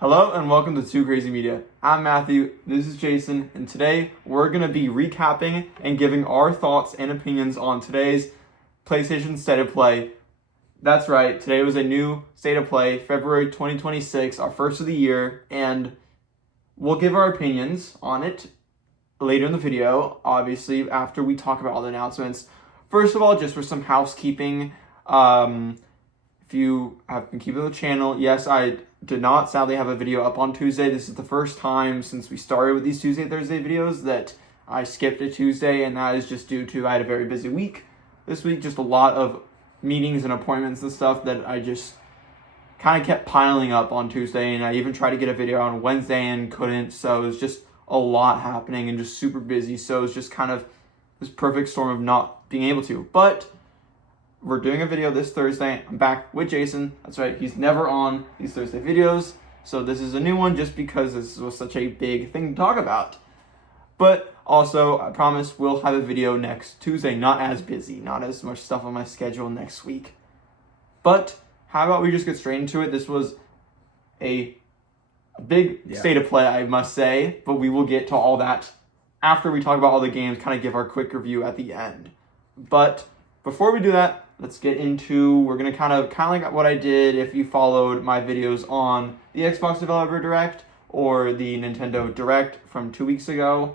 Hello and welcome to 2CrazyMedia. I'm Matthew, this is Jason, and today we're going to be recapping and giving our thoughts and opinions on today's PlayStation State of Play. That's right, today was a new State of Play, February 2026, our first of the year, and we'll give our opinions on it later in the video, obviously, after we talk about all the announcements. First of all, just for some housekeeping, if you have been keeping the channel, yes, I did not sadly have a video up on Tuesday. This is the first time since we started with these Tuesday, Thursday videos that I skipped a Tuesday, and that is just due to I had a very busy week this week, just a lot of meetings and appointments and stuff that I just kind of kept piling up on Tuesday, and I even tried to get a video on Wednesday and couldn't, so it was just a lot happening and just super busy, so it was just kind of this perfect storm of not being able to. But we're doing a video this Thursday. I'm back with Jason. That's right, he's never on these Thursday videos, so this is a new one just because this was such a big thing to talk about. But also, I promise we'll have a video next Tuesday, not as busy, not as much stuff on my schedule next week. But how about we just get straight into it? This was a big State of Play, I must say, but we will get to all that after we talk about all the games, kind of give our quick review at the end. But before we do that, let's get into, we're going to kind of like what I did if you followed my videos on the Xbox Developer Direct or the Nintendo Direct from 2 weeks ago.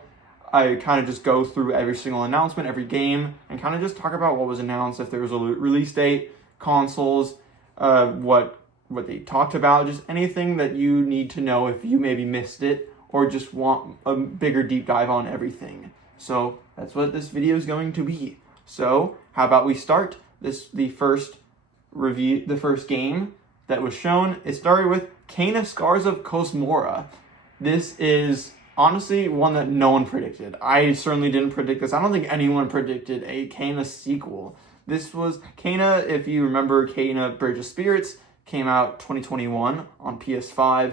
I kind of just go through every single announcement, every game, and kind of just talk about what was announced, if there was a release date, consoles, what they talked about, just anything that you need to know if you maybe missed it or just want a bigger deep dive on everything. So that's what this video is going to be. So how about we start the first game that was shown. It started with Kena Scars of Cosmora. This is honestly one that no one predicted. I certainly didn't predict this. I don't think anyone predicted a Kena sequel. This was Kena, if you remember, Kena Bridge of Spirits came out 2021 on PS5.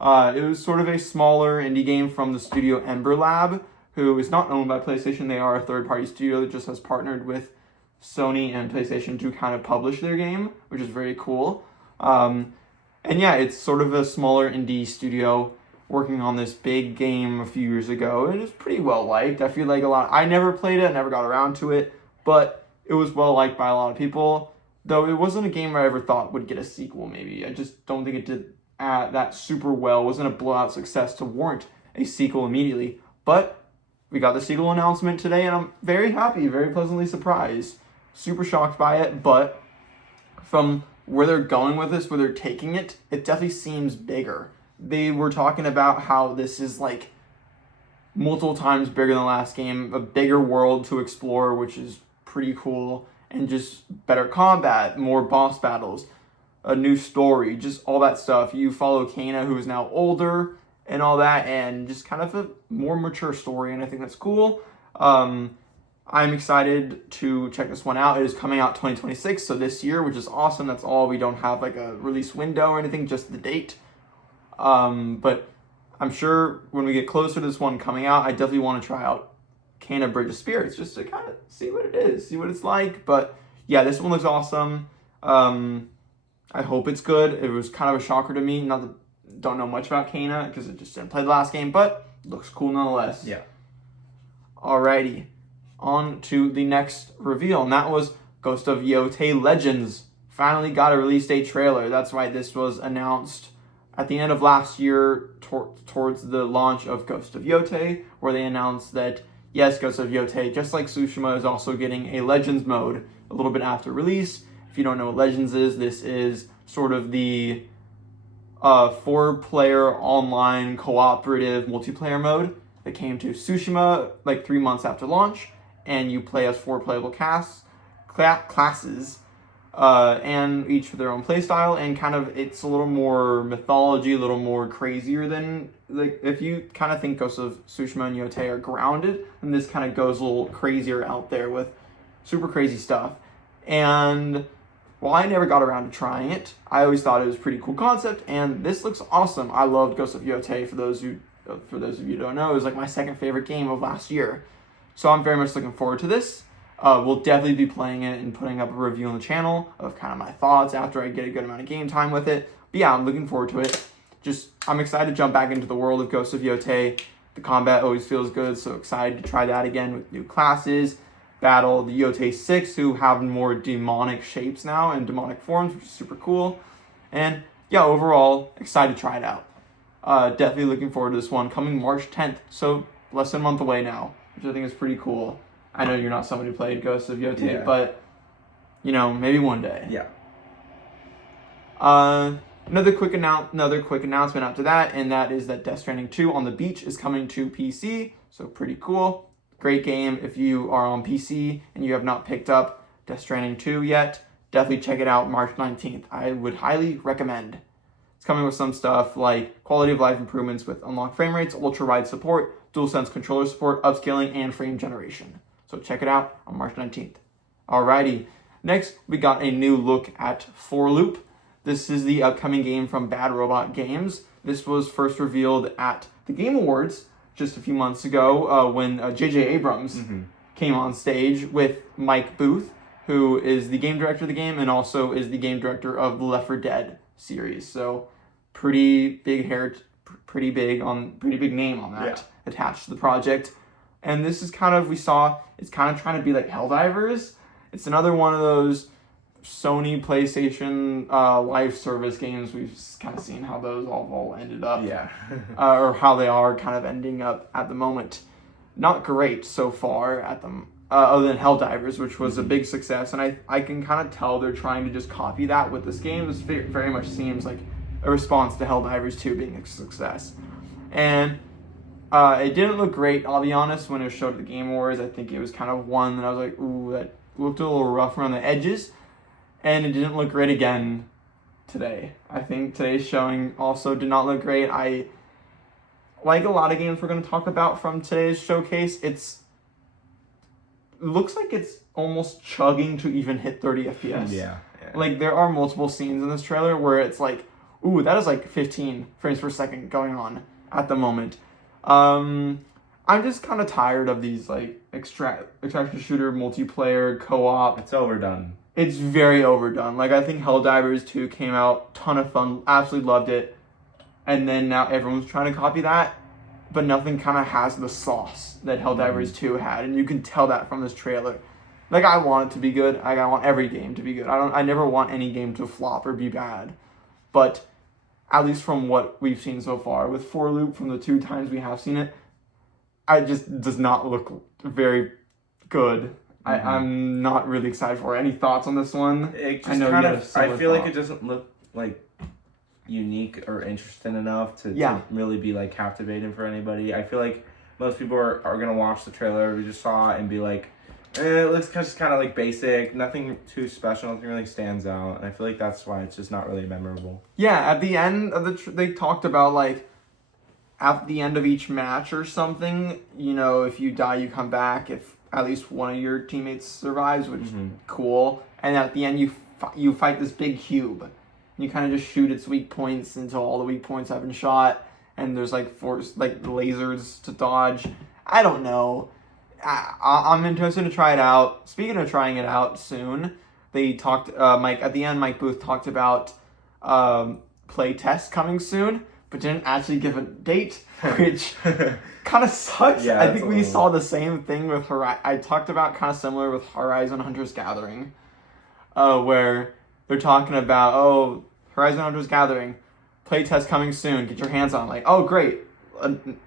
It was sort of a smaller indie game from the studio Ember Lab, who is not owned by PlayStation. They are a third-party studio that just has partnered with Sony and PlayStation to kind of publish their game, which is very cool. And yeah, it's sort of a smaller indie studio working on this big game a few years ago, and it's pretty well liked. I feel like I never played it, I never got around to it, but it was well liked by a lot of people, though it wasn't a game I ever thought would get a sequel maybe. I just don't think it did that super well. It wasn't a blowout success to warrant a sequel immediately, but we got the sequel announcement today, and I'm very happy, very pleasantly surprised. Super shocked by it, but from where they're going with this, where they're taking it, it definitely seems bigger. They were talking about how this is like multiple times bigger than the last game, a bigger world to explore, which is pretty cool, and just better combat, more boss battles, a new story, just all that stuff. You follow Kena, who is now older, and all that, and just kind of a more mature story, and I think that's cool. I'm excited to check this one out. It is coming out 2026, so this year, which is awesome. That's all. We don't have like a release window or anything, just the date. But I'm sure when we get closer to this one coming out, I definitely want to try out Kena Bridge of Spirits, just to kind of see what it is, see what it's like. But yeah, this one looks awesome. I hope it's good. It was kind of a shocker to me. Not that don't know much about Kena because I just didn't play the last game, but looks cool nonetheless. Yeah. Alrighty, on to the next reveal, and that was Ghost of Yotei Legends. Finally got a release date trailer. That's right, this was announced at the end of last year towards the launch of Ghost of Yotei, where they announced that, yes, Ghost of Yotei, just like Tsushima, is also getting a Legends mode a little bit after release. If you don't know what Legends is, this is sort of the 4-player online cooperative multiplayer mode that came to Tsushima like 3 months after launch, and you play as 4 playable classes, and each with their own playstyle, and kind of it's a little more mythology, a little more crazier than, like, if you kind of think Ghost of Tsushima and Yotei are grounded, and this kind of goes a little crazier out there with super crazy stuff. And while I never got around to trying it, I always thought it was a pretty cool concept, and this looks awesome. I loved Ghost of Yotei. For those of you who don't know, it was like my second favorite game of last year. So I'm very much looking forward to this. We'll definitely be playing it and putting up a review on the channel of kind of my thoughts after I get a good amount of game time with it. But yeah, I'm looking forward to it. I'm excited to jump back into the world of Ghosts of Yotei. The combat always feels good, so excited to try that again with new classes. Battle the Yotei 6, who have more demonic shapes now and demonic forms, which is super cool. And yeah, overall, excited to try it out. Definitely looking forward to this one, coming March 10th, so less than a month away now, which I think is pretty cool. I know you're not somebody who played Ghosts of Yotei, but, maybe one day. Yeah. Another quick announcement after that, and that is that Death Stranding 2 on the Beach is coming to PC, so pretty cool. Great game if you are on PC and you have not picked up Death Stranding 2 yet. Definitely check it out March 19th. I would highly recommend. It's coming with some stuff like quality of life improvements with unlocked frame rates, ultra-wide support, DualSense controller support, upscaling, and frame generation. So check it out on March 19th. Alrighty. Next, we got a new look at 4Loop. This is the upcoming game from Bad Robot Games. This was first revealed at the Game Awards just a few months ago when J.J. Abrams came on stage with Mike Booth, who is the game director of the game and also is the game director of the Left 4 Dead series. So pretty big name on that attached to the project. And this is it's kind of trying to be like Helldivers. It's another one of those Sony PlayStation live service games. We've kind of seen how those all ended up. Yeah. Or how they are kind of ending up at the moment. Not great so far at them, other than Helldivers, which was a big success. And I can kind of tell they're trying to just copy that with this game. This very much seems like a response to Helldivers 2 being a success. And it didn't look great, I'll be honest, when it was showed at the Game Awards. I think it was kind of one that I was like, ooh, that looked a little rough around the edges. And it didn't look great again today. I think today's showing also did not look great. I like a lot of games we're going to talk about from today's showcase. It looks like it's almost chugging to even hit 30 FPS. Yeah. Like, there are multiple scenes in this trailer where it's like, ooh, that is like 15 frames per second going on at the moment. I'm just kind of tired of these, like, extraction shooter, multiplayer, co-op. It's overdone. It's very overdone. Like, I think Helldivers 2 came out, ton of fun, absolutely loved it. And then now everyone's trying to copy that, but nothing kind of has the sauce that Helldivers 2 had, and you can tell that from this trailer. Like, I want it to be good. I want every game to be good. I never want any game to flop or be bad. But at least from what we've seen so far with 4Loop, from the 2 times we have seen it, it just does not look very good. I'm not really excited for it. Any thoughts on this one? It just I feel like it doesn't look like unique or interesting enough to really be like captivating for anybody. I feel like most people are gonna watch the trailer we just saw and be like, it looks just kind of like basic, nothing too special, nothing really stands out. And I feel like that's why it's just not really memorable. Yeah, at the end of they talked about like at the end of each match or something, if you die, you come back. If at least one of your teammates survives, which is cool. And at the end, you fight this big cube. You kind of just shoot its weak points until all the weak points have been shot. And there's like lasers to dodge. I don't know. I'm interested to try it out. Speaking of trying it out soon, they talked. At the end, Mike Booth talked about play test coming soon, but didn't actually give a date, which kind of sucks. Yeah, I think we saw the same thing with I talked about kind of similar with Horizon Hunter's Gathering, where they're talking about, Horizon Hunter's Gathering, playtest coming soon, get your hands on it. Like, oh, great.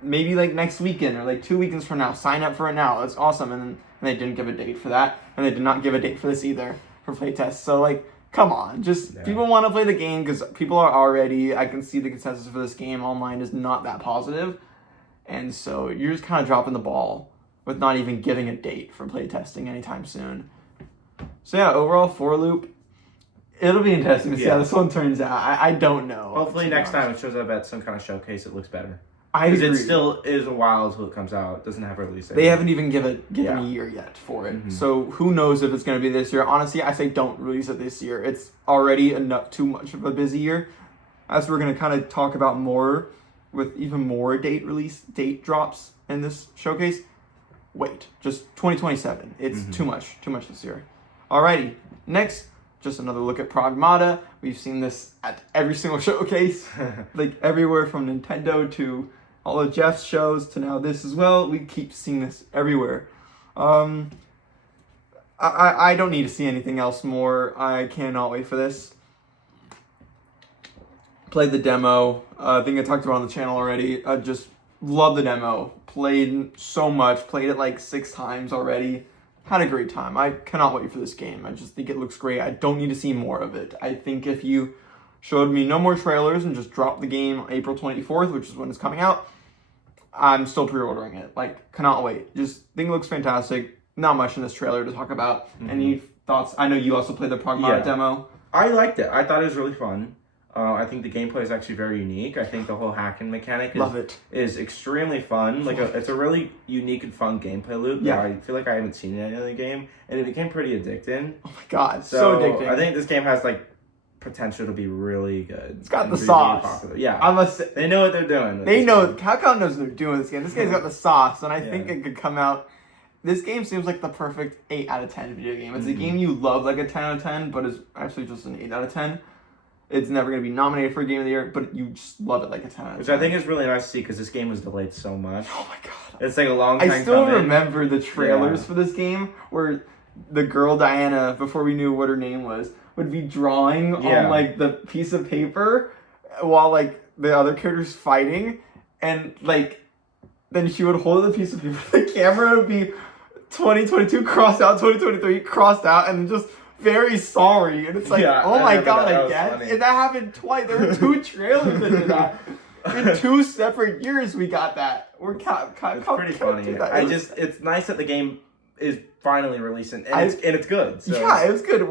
Maybe like next weekend or like 2 weekends from now, sign up for it now. That's awesome. And they didn't give a date for that. And they did not give a date for this either, for playtest. So like, come on. People want to play the game because people are already, I can see the consensus for this game online is not that positive. And so you're just kind of dropping the ball with not even giving a date for playtesting anytime soon. So yeah, overall 4Loop, it'll be interesting to see how this one turns out. I don't know. Hopefully next time it shows up at some kind of showcase, it looks better. I agree. Because it still is a while until it comes out. It doesn't have a release date. They haven't even given a year yet for it. So who knows if it's going to be this year. Honestly, I say don't release it this year. It's already too much of a busy year. As we're going to kind of talk about more with even more date drops in this showcase. Wait, just 2027. It's too much this year. Alrighty, next just another look at Pragmata. We've seen this at every single showcase, like everywhere from Nintendo to all of Jeff's shows to now this as well. We keep seeing this everywhere. I don't need to see anything else more. I cannot wait for this. Played the demo. I think I talked about it on the channel already. I just love the demo. Played so much. Played it like 6 times already. Had a great time. I cannot wait for this game. I just think it looks great. I don't need to see more of it. I think if you showed me no more trailers and just dropped the game April 24th, which is when it's coming out, I'm still pre-ordering it. Like, cannot wait. Just think it looks fantastic. Not much in this trailer to talk about. Any thoughts? I know you also played the Pragmata demo. I liked it. I thought it was really fun. I think the gameplay is actually very unique. I think the whole hacking mechanic is extremely fun. Like it's a really unique and fun gameplay loop that I feel like I haven't seen in any other game, and it became pretty addicting. Oh my god, so addicting! I think this game has like potential to be really good. It's got the sauce. Popular. Yeah, I must say, they know what they're doing. They know. Capcom knows what they're doing with this game. This game's got the sauce, and I think it could come out. This game seems like the perfect 8 out of 10 video game. It's a game you love like a 10 out of 10, but it's actually just an 8 out of 10. It's never going to be nominated for Game of the Year, but you just love it like a 10 out of 10. Which I think is really nice to see because this game was delayed so much. Oh my god. It's like a long time I still coming. remember the trailers for this game where the girl Diana, before we knew what her name was, would be drawing on like the piece of paper while like the other characters fighting, and like then she would hold the piece of paper. The camera would be 2022 crossed out, 2023 crossed out, and just very sorry. And it's like, oh my god, I guess. And that happened twice. There were 2 trailers into that. In 2 separate years, we got that. It's pretty funny. It's nice that the game is finally releasing, and it's good. So. Yeah, it was good.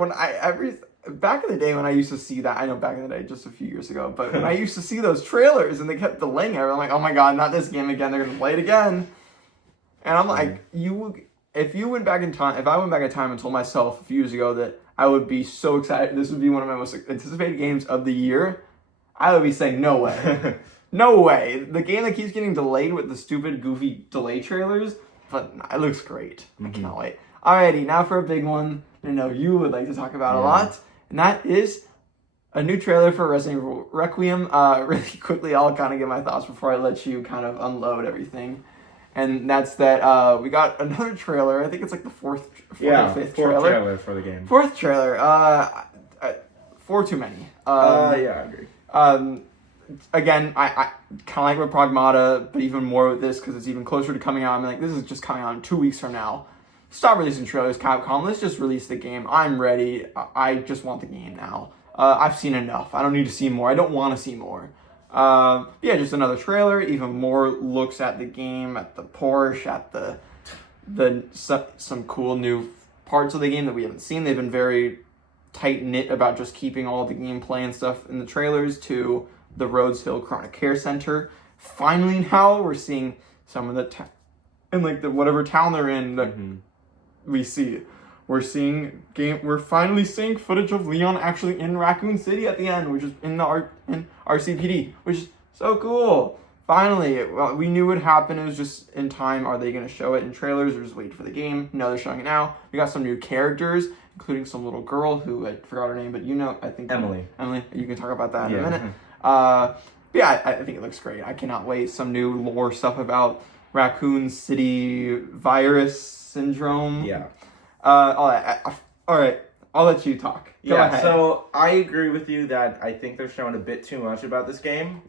Back in the day when I used to see that, I know back in the day, just a few years ago, but when I used to see those trailers and they kept delaying it, I'm like, oh my god, not this game again. They're gonna play it again. And I'm like, if I went back in time and told myself a few years ago that I would be so excited, this would be one of my most anticipated games of the year, I would be saying, no way. No way. The game that keeps getting delayed with the stupid, goofy delay trailers, but it looks great. I cannot wait. Alrighty, now for a big one I know you would like to talk about a lot, and that is a new trailer for Resident Evil Requiem. Really quickly, I'll kind of get my thoughts before I let you kind of unload everything. And that's that we got another trailer. I think it's like the fourth or fifth trailer for the game. 4th trailer. 4 too many. I agree. Again, I kind of like with Pragmata, but even more with this because it's even closer to coming out. I'm like, this is just coming out in 2 weeks from now. Stop releasing trailers, Capcom. Let's just release the game. I'm ready. I just want the game now. I've seen enough. I don't need to see more. I don't want to see more. Just another trailer, even more looks at the game, at the Porsche, at some cool new parts of the game that we haven't seen. They've been very tight-knit about just keeping all the gameplay and stuff in the trailers to the Rhodes Hill Chronic Care Center. Finally now, we're seeing some of the in like the whatever town they're in we see. We're finally seeing footage of Leon actually in Raccoon City at the end, which is in RCPD, which is so cool. Finally, we knew it would happen. It was just in time. Are they going to show it in trailers or just wait for the game? No, they're showing it now. We got some new characters, including some little girl who I forgot her name, but I think Emily. Emily, you can talk about that in a minute. I think it looks great. I cannot wait. Some new lore stuff about Raccoon City virus syndrome. Yeah. All right, I'll let you talk. Go ahead. So I agree with you that I think they're showing a bit too much about this game.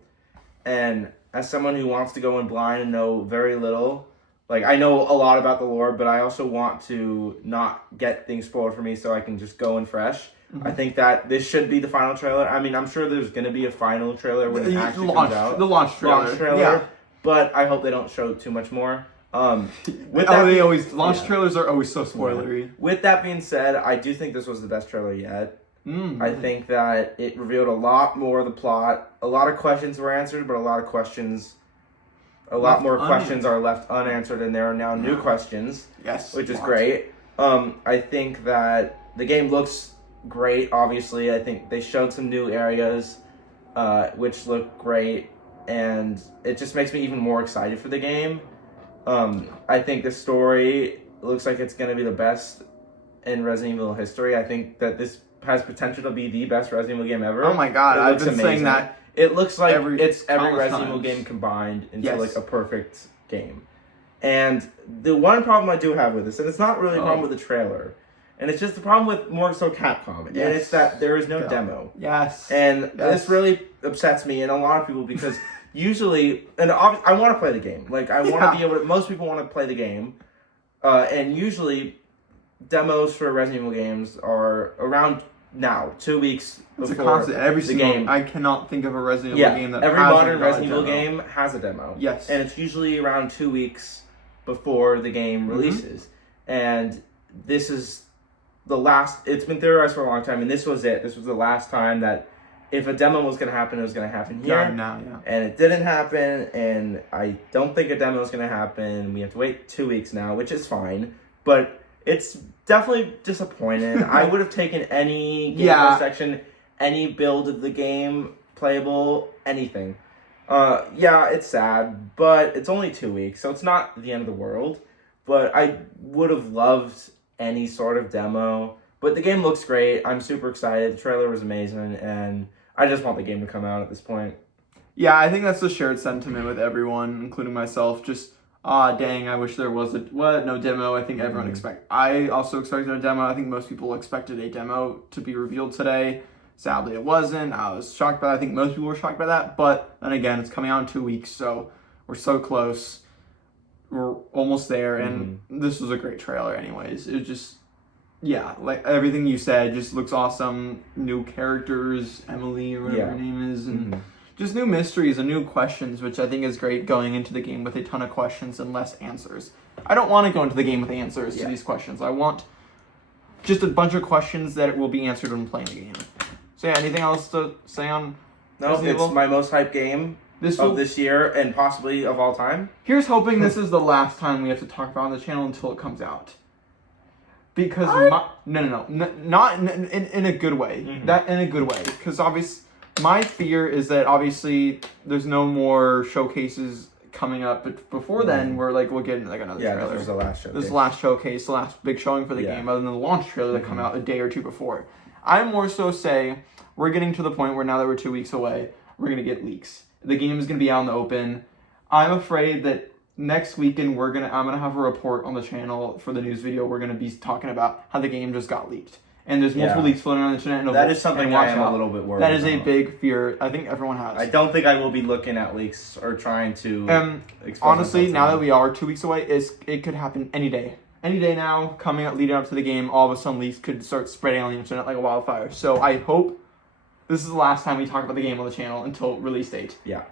And as someone who wants to go in blind and know very little, like I know a lot about the lore, but I also want to not get things spoiled for me so I can just go in fresh. I think that this should be the final trailer. I mean, I'm sure there's going to be a final trailer when it actually comes out. The launch trailer. Yeah. But I hope they don't show too much more. Launch trailers are always so spoilery. With that being said, I do think this was the best trailer yet. I think that it revealed a lot more of the plot. A lot of questions were answered, but a lot more questions are left unanswered, and there are now new questions. Yes, which is great. I think that the game looks great. Obviously, I think they showed some new areas, which look great, and it just makes me even more excited for the game. I think the story looks like it's going to be the best in Resident Evil history. I think that this has potential to be the best Resident Evil game ever. Oh my god, I've been saying that. It looks like it's every Resident Evil times. game combined into like a perfect game. And the one problem I do have with this, and it's not really a problem with the trailer, and it's just the problem with more so Capcom, and it's that there is no demo. Yes. And this really upsets me and a lot of people because usually, and I want to play the game. Like, I want to be able to, most people want to play the game. And usually, demos for Resident Evil games are around now, 2 weeks before it's a constant. Every the single game. I cannot think of a Resident Evil game that every modern Resident Evil game has a demo. Yes. And it's usually around 2 weeks before the game releases. And this is the last, it's been theorized for a long time, and this was it. This was the last time that if a demo was going to happen, it was going to happen here. Now, And it didn't happen, and I don't think a demo is going to happen. We have to wait 2 weeks now, which is fine, but it's definitely disappointing. I would have taken any gameplay section, any build of the game, playable, anything. It's sad, but it's only 2 weeks, so it's not the end of the world. But I would have loved any sort of demo. But the game looks great. I'm super excited. The trailer was amazing, and I just want the game to come out at this point. Yeah, I think that's the shared sentiment with everyone, including myself. Just, dang, I wish there was no demo. I think everyone I also expected a demo. I think most people expected a demo to be revealed today. Sadly, it wasn't. I was shocked by that. I think most people were shocked by that. But then again, it's coming out in 2 weeks, so we're so close. We're almost there, and this was a great trailer anyways. It was just, like everything you said just looks awesome. New characters, Emily or whatever her name is, and just new mysteries and new questions, which I think is great going into the game with a ton of questions and less answers. I don't want to go into the game with answers to these questions. I want just a bunch of questions that will be answered when playing the game. So anything else to say on it's my most hyped game this year and possibly of all time. Here's hoping this is the last time we have to talk about on the channel until it comes out. Because not in a good way. That in a good way. Because my fear is that obviously there's no more showcases coming up, but before then we'll get like another trailer. This is the last showcase. This is the last showcase, the last big showing for the game, other than the launch trailer that come out a day or two before. I more so say we're getting to the point where now that we're 2 weeks away, we're gonna get leaks. The game is gonna be out in the open. I'm afraid that next weekend I'm gonna have a report on the channel for the news video. We're gonna be talking about how the game just got leaked, and there's multiple leaks floating around the internet. And that is something I am a little bit worried. That is a big fear. I think everyone has. I don't think I will be looking at leaks or trying to. Honestly, now that we are 2 weeks away, it could happen any day. Any day now, coming up, leading up to the game, all of a sudden leaks could start spreading on the internet like a wildfire. So I hope this is the last time we talk about the game on the channel until release date. Yeah.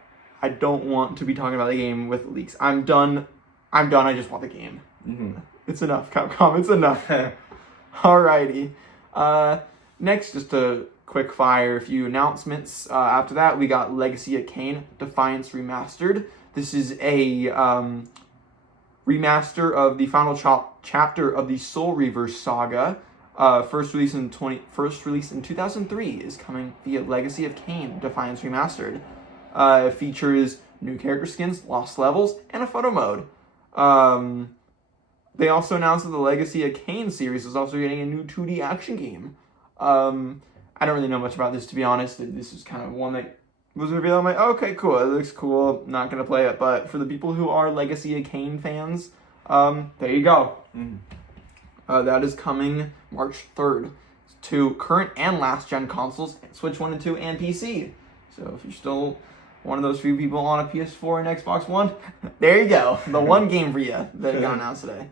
I don't want to be talking about the game with leaks. I'm done. I just want the game. It's enough, Capcom. It's enough. Alrighty. Next, just a quick fire few announcements. After that, we got Legacy of Kain Defiance Remastered. This is a remaster of the final chapter of the Soul Reaver saga. First release in 2003 is coming via Legacy of Kain Defiance Remastered. It features new character skins, lost levels, and a photo mode. They also announced that the Legacy of Kain series is also getting a new 2D action game. I don't really know much about this, to be honest. This is kind of one that was revealed. I'm like, okay, cool. It looks cool. Not going to play it. But for the people who are Legacy of Kain fans, there you go. That is coming March 3rd to current and last gen consoles, Switch 1 and 2, and PC. So if you're still one of those few people on a PS4 and Xbox One, there you go. The one game for you that got announced today.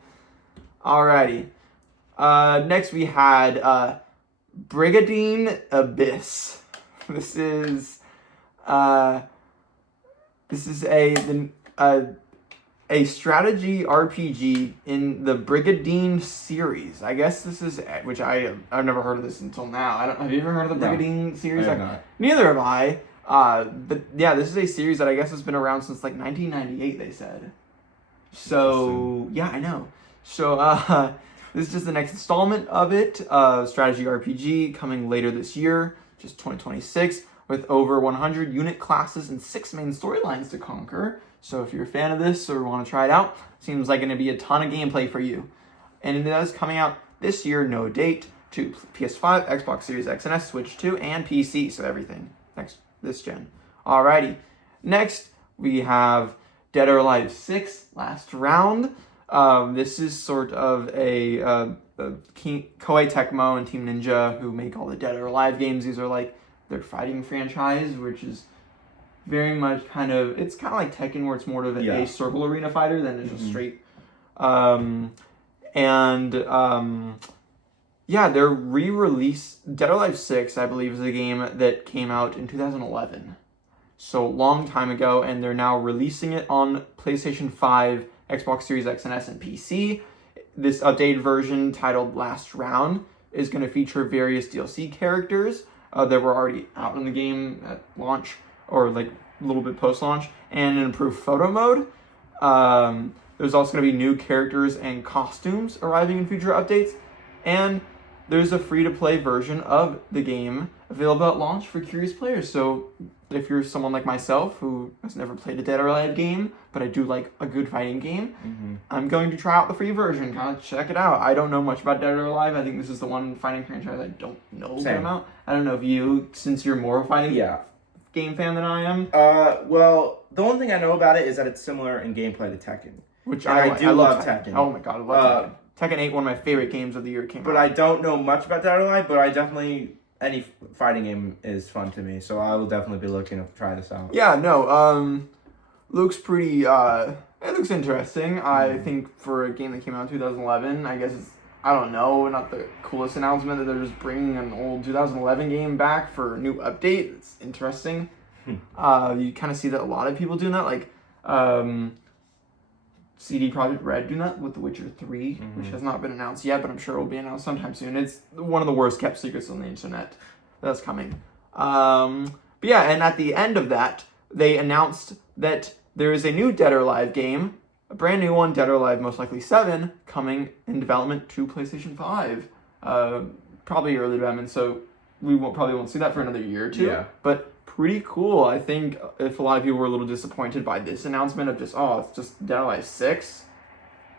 Alrighty. Next we had Brigadine Abyss. This is a strategy RPG in the Brigadine series. I guess this is, which I've never heard of this until now. Have you ever heard of the Brigadine series? I have not. Neither have I. But yeah, this is a series that I guess has been around since like 1998, they said. So yeah, I know. So this is just the next installment of it. Strategy RPG coming later this year, just 2026, with over 100 unit classes and 6 main storylines to conquer. So if you're a fan of this or want to try it out, seems like going to be a ton of gameplay for you. And it is coming out this year, no date, to PS5, Xbox Series X and S, Switch 2, and PC. So everything this gen. Alrighty. Next, we have Dead or Alive 6, Last Round. This is sort of a Koei Tecmo and Team Ninja, who make all the Dead or Alive games. These are like their fighting franchise, which is very much it's kind of like Tekken, where it's more of a circle arena fighter than just straight. Their re-release, Dead or Alive 6, I believe, is a game that came out in 2011. So long time ago, and they're now releasing it on PlayStation 5, Xbox Series X and S, and PC. This updated version, titled Last Round, is going to feature various DLC characters that were already out in the game at launch, or like a little bit post-launch, and an improved photo mode. There's also going to be new characters and costumes arriving in future updates, and there's a free-to-play version of the game available at launch for curious players. So if you're someone like myself who has never played a Dead or Alive game, but I do like a good fighting game, I'm going to try out the free version, kind of check it out. I don't know much about Dead or Alive. I think this is the one fighting franchise I don't know about. I don't know if you, since you're more of a fighting game fan than I am. Well, the one thing I know about it is that it's similar in gameplay to Tekken. Which I love Tekken. Oh my god, I love Tekken. Tekken 8, one of my favorite games of the year, came out. But I don't know much about Dead or Alive, but I definitely, any fighting game is fun to me, so I will definitely be looking to try this out. Yeah, no, looks pretty, it looks interesting. I think for a game that came out in 2011, I guess it's, I don't know, not the coolest announcement that they're just bringing an old 2011 game back for a new update. It's interesting. You kind of see that a lot of people doing that, like, CD Projekt Red doing that with The Witcher 3, which has not been announced yet, but I'm sure it will be announced sometime soon. It's one of the worst kept secrets on the internet that's coming. But yeah, and at the end of that, they announced that there is a new Dead or Alive game, a brand new one, Dead or Alive most likely 7, coming in development to PlayStation 5. Probably early development, so we probably won't see that for another year or two. Yeah. But pretty cool. I think if a lot of people were a little disappointed by this announcement of just, it's just Dead or Alive 6,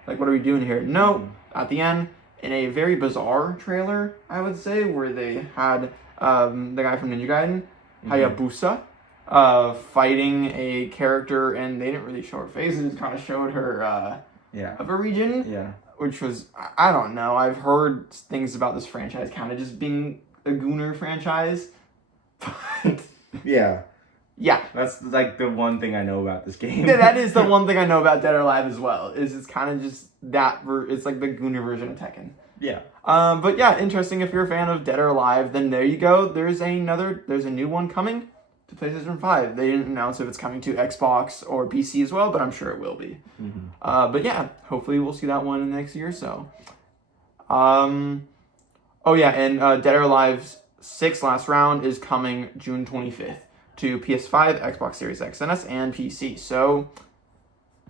like, what are we doing here? No, at the end, in a very bizarre trailer, I would say, where they had the guy from Ninja Gaiden, Hayabusa, fighting a character, and they didn't really show her face, they just kind of showed her of a region, which was, I don't know, I've heard things about this franchise kind of just being a Gooner franchise, but... Yeah. That's like the one thing I know about this game. Yeah, that is the one thing I know about Dead or Alive as well. Is it's kind of just that it's like the Gooner version of Tekken. Yeah. But yeah, interesting. If you're a fan of Dead or Alive, then there you go. There's a new one coming to PlayStation 5. They didn't announce if it's coming to Xbox or PC as well, but I'm sure it will be. But yeah, hopefully we'll see that one in the next year or so. Oh yeah, and Dead or Alive 6 Last Round is coming June 25th to PS5, Xbox Series X and S, and PC. So,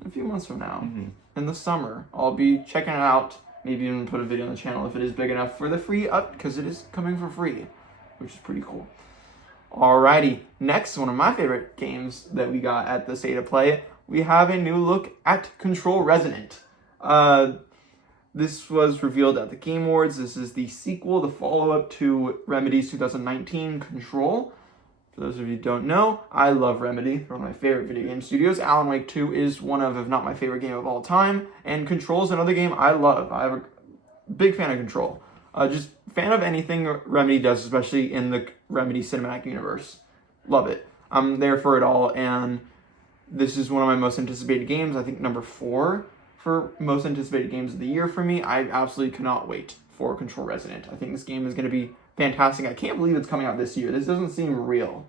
a few months from now, in the summer, I'll be checking it out. Maybe even put a video on the channel if it is big enough for the free because it is coming for free, which is pretty cool. Alrighty, next, one of my favorite games that we got at the State of Play, we have a new look at Control Resonant. This was revealed at the Game Awards. This is the sequel, the follow-up to Remedy's 2019 Control. For those of you who don't know, I love Remedy. They're one of my favorite video game studios. Alan Wake 2 is one of, if not my favorite game of all time. And Control is another game I love. I'm a big fan of Control. Just fan of anything Remedy does, especially in the Remedy cinematic universe. Love it. I'm there for it all. And this is one of my most anticipated games. I think number 4 for most anticipated games of the year for me. I absolutely cannot wait for Control Resonant. I think this game is going to be fantastic. I can't believe it's coming out this year. This doesn't seem real.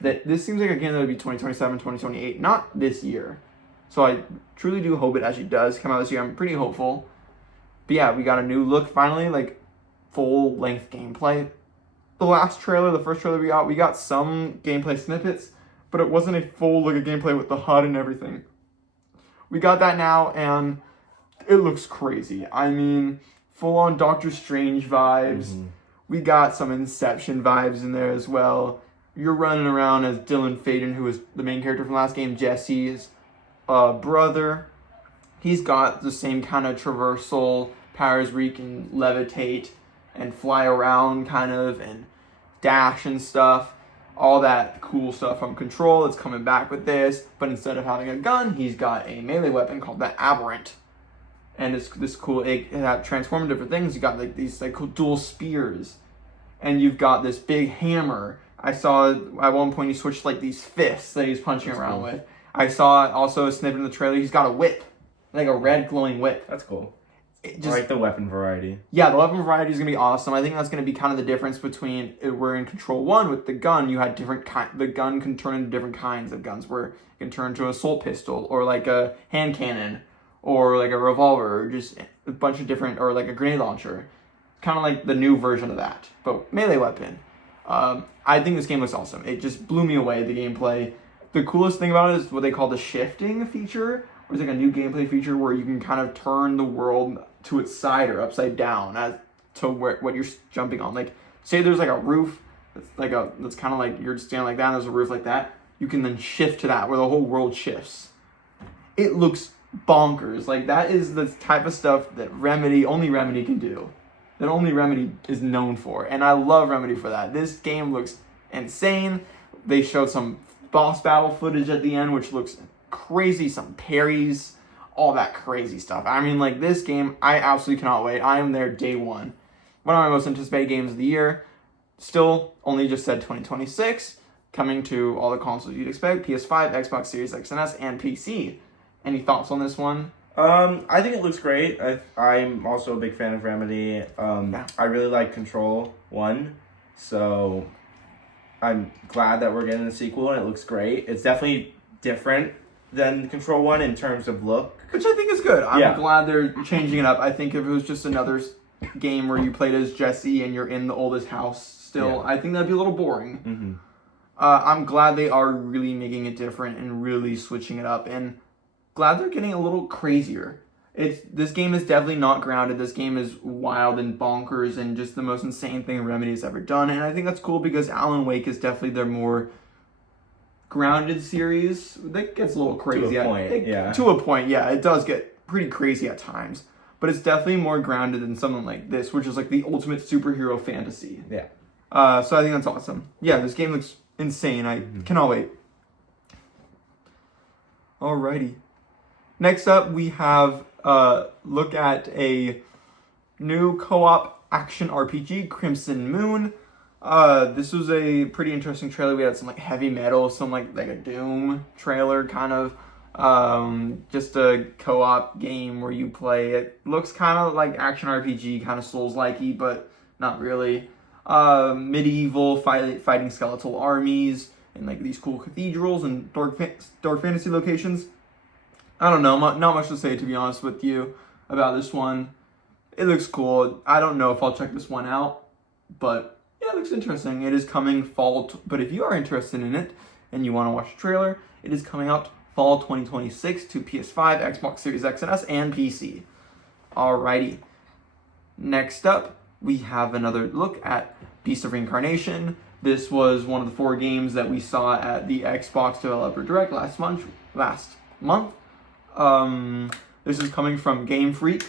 This seems like a game that would be 2027, 2028, not this year. So I truly do hope it actually does come out this year. I'm pretty hopeful. But yeah, we got a new look finally, like full-length gameplay. The last trailer, the first trailer we got some gameplay snippets, but it wasn't a full look at gameplay with the HUD and everything. We got that now, and it looks crazy. I mean, full-on Doctor Strange vibes. We got some Inception vibes in there as well. You're running around as Dylan Faden, who is the main character from last game, Jesse's brother. He's got the same kind of traversal powers where he can levitate and fly around kind of and dash and stuff. All that cool stuff from Control, it's coming back with this, but instead of having a gun, he's got a melee weapon called the Aberrant. And it's this cool, it transforms different things. You got like these like cool dual spears, and you've got this big hammer. I saw at one point he switched like these fists that he's punching around with. I saw also a snippet in the trailer, he's got a whip, like a red glowing whip. That's cool. I like the weapon variety. Yeah, the weapon variety is going to be awesome. I think that's going to be kind of the difference between where in Control 1 with the gun, you had different the gun can turn into different kinds of guns, where it can turn into an assault pistol or like a hand cannon or like a revolver or just a bunch of different, or like a grenade launcher. Kind of like the new version of that, but melee weapon. I think this game looks awesome. It just blew me away, the gameplay. The coolest thing about it is what they call the shifting feature, where it's like a new gameplay feature where you can kind of turn the world to its side or upside down as to what you're jumping on. Like, say there's like a roof that's kind of like you're standing like that, and there's a roof like that. You can then shift to that where the whole world shifts. It looks bonkers. Like, that is the type of stuff that only Remedy can do. That only Remedy is known for. And I love Remedy for that. This game looks insane. They showed some boss battle footage at the end, which looks crazy. Some parries, all that crazy stuff. I mean, like, this game, I absolutely cannot wait. I am there day one. One of my most anticipated games of the year. Still, only just said 2026. Coming to all the consoles you'd expect. PS5, Xbox Series X and S, and PC. Any thoughts on this one? I think it looks great. I'm also a big fan of Remedy. I really like Control 1, so I'm glad that we're getting a sequel, and it looks great. It's definitely different than Control 1 in terms of look. Which I think is good. I'm glad they're changing it up. I think if it was just another game where you played as Jesse and you're in the oldest house still, I think that'd be a little boring. Mm-hmm. I'm glad they are really making it different and really switching it up, and glad they're getting a little crazier. This game is definitely not grounded. This game is wild and bonkers and just the most insane thing Remedy has ever done. And I think that's cool because Alan Wake is definitely their more grounded series. That gets a little crazy. To a point, To a point, yeah. It does get pretty crazy at times. But it's definitely more grounded than something like this, which is like the ultimate superhero fantasy. Yeah. So I think that's awesome. Yeah, this game looks insane. I cannot wait. Alrighty. Next up, we have look at a new co-op action RPG, Crimson Moon. This was a pretty interesting trailer. We had some like heavy metal, some like a Doom trailer, kind of. Just a co-op game where you play. It looks kind of like action RPG, kind of Souls-likey, but not really. Medieval fighting skeletal armies and like these cool cathedrals and dark fantasy locations. I don't know, not much to say, to be honest with you, about this one. It looks cool. I don't know if I'll check this one out, but yeah, it looks interesting. It is coming fall, but if you are interested in it and you want to watch the trailer, it is coming out fall 2026 to PS5, Xbox Series X and S, and PC. Alrighty. Next up, we have another look at Beast of Reincarnation. This was one of the 4 games that we saw at the Xbox Developer Direct last month. This is coming from Game Freak,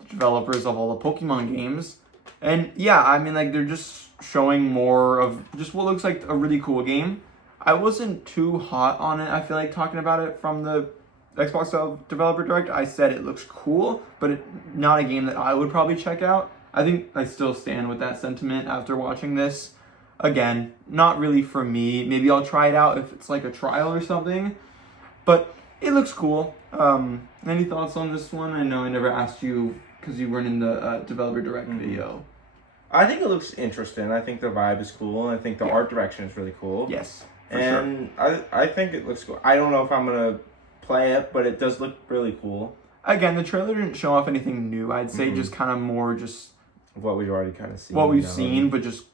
the developers of all the Pokemon games. And yeah, I mean, like, they're just showing more of just what looks like a really cool game. I wasn't too hot on it, I feel like, talking about it from the Xbox Developer Direct. I said it looks cool, but not a game that I would probably check out. I think I still stand with that sentiment after watching this. Again, not really for me. Maybe I'll try it out if it's like a trial or something. But it looks cool. Any thoughts on this one? I know I never asked you because you weren't in the Developer Direct video. I think it looks interesting. I think the vibe is cool. I think the art direction is really cool. Yes, and sure. I think it looks cool. I don't know if I'm going to play it, but it does look really cool. Again, the trailer didn't show off anything new. I'd say just kind of more just what we've already kind of seen. What we've seen, but just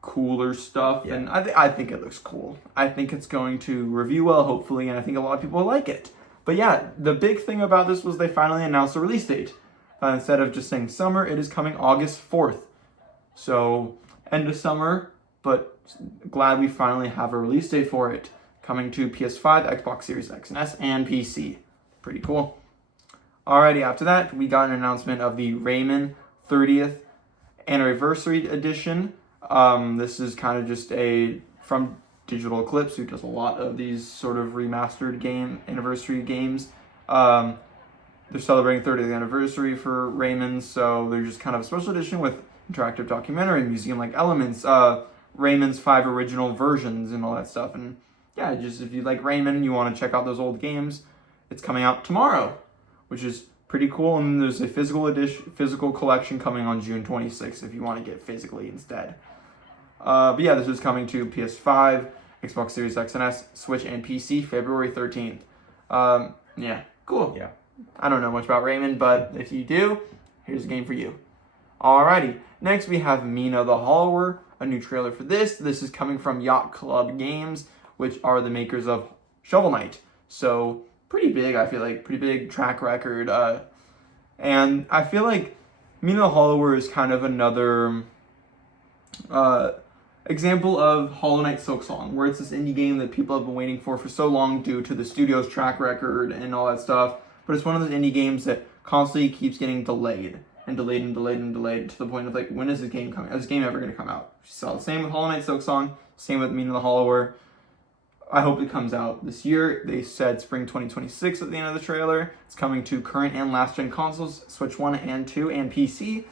cooler stuff. Yeah. And I think it looks cool. I think it's going to review well, hopefully, and I think a lot of people will like it. But yeah, the big thing about this was they finally announced a release date. Instead of just saying summer, it is coming August 4th. So, end of summer, but glad we finally have a release date for it. Coming to PS5, Xbox Series X and S, and PC. Pretty cool. Alrighty, after that, we got an announcement of the Rayman 30th Anniversary Edition. This is kind of just from Digital Eclipse, who does a lot of these sort of remastered anniversary games. They're celebrating 30th anniversary for Rayman, so they're just kind of a special edition with interactive documentary, museum-like elements, Rayman's 5 original versions and all that stuff. And yeah, just if you like Rayman, you want to check out those old games, it's coming out tomorrow, which is pretty cool. And there's a physical collection coming on June 26th if you want to get physically instead. But yeah, this is coming to PS5, Xbox Series X and S, Switch, and PC February 13th. Yeah, cool. Yeah. I don't know much about Rayman, but if you do, here's a game for you. Alrighty, next we have Mina the Hollower, a new trailer for this. This is coming from Yacht Club Games, which are the makers of Shovel Knight. So, pretty big, I feel like, pretty big track record. And I feel like Mina the Hollower is kind of another example of Hollow Knight Silksong, where it's this indie game that people have been waiting for so long due to the studio's track record and all that stuff. But it's one of those indie games that constantly keeps getting delayed and delayed and delayed and delayed to the point of like, when is this game coming? Is this game ever going to come out? So same with Hollow Knight Silksong, same with Mina the Hollower. I hope it comes out this year. They said spring 2026 at the end of the trailer. It's coming to current and last gen consoles, Switch 1 and 2 and PC.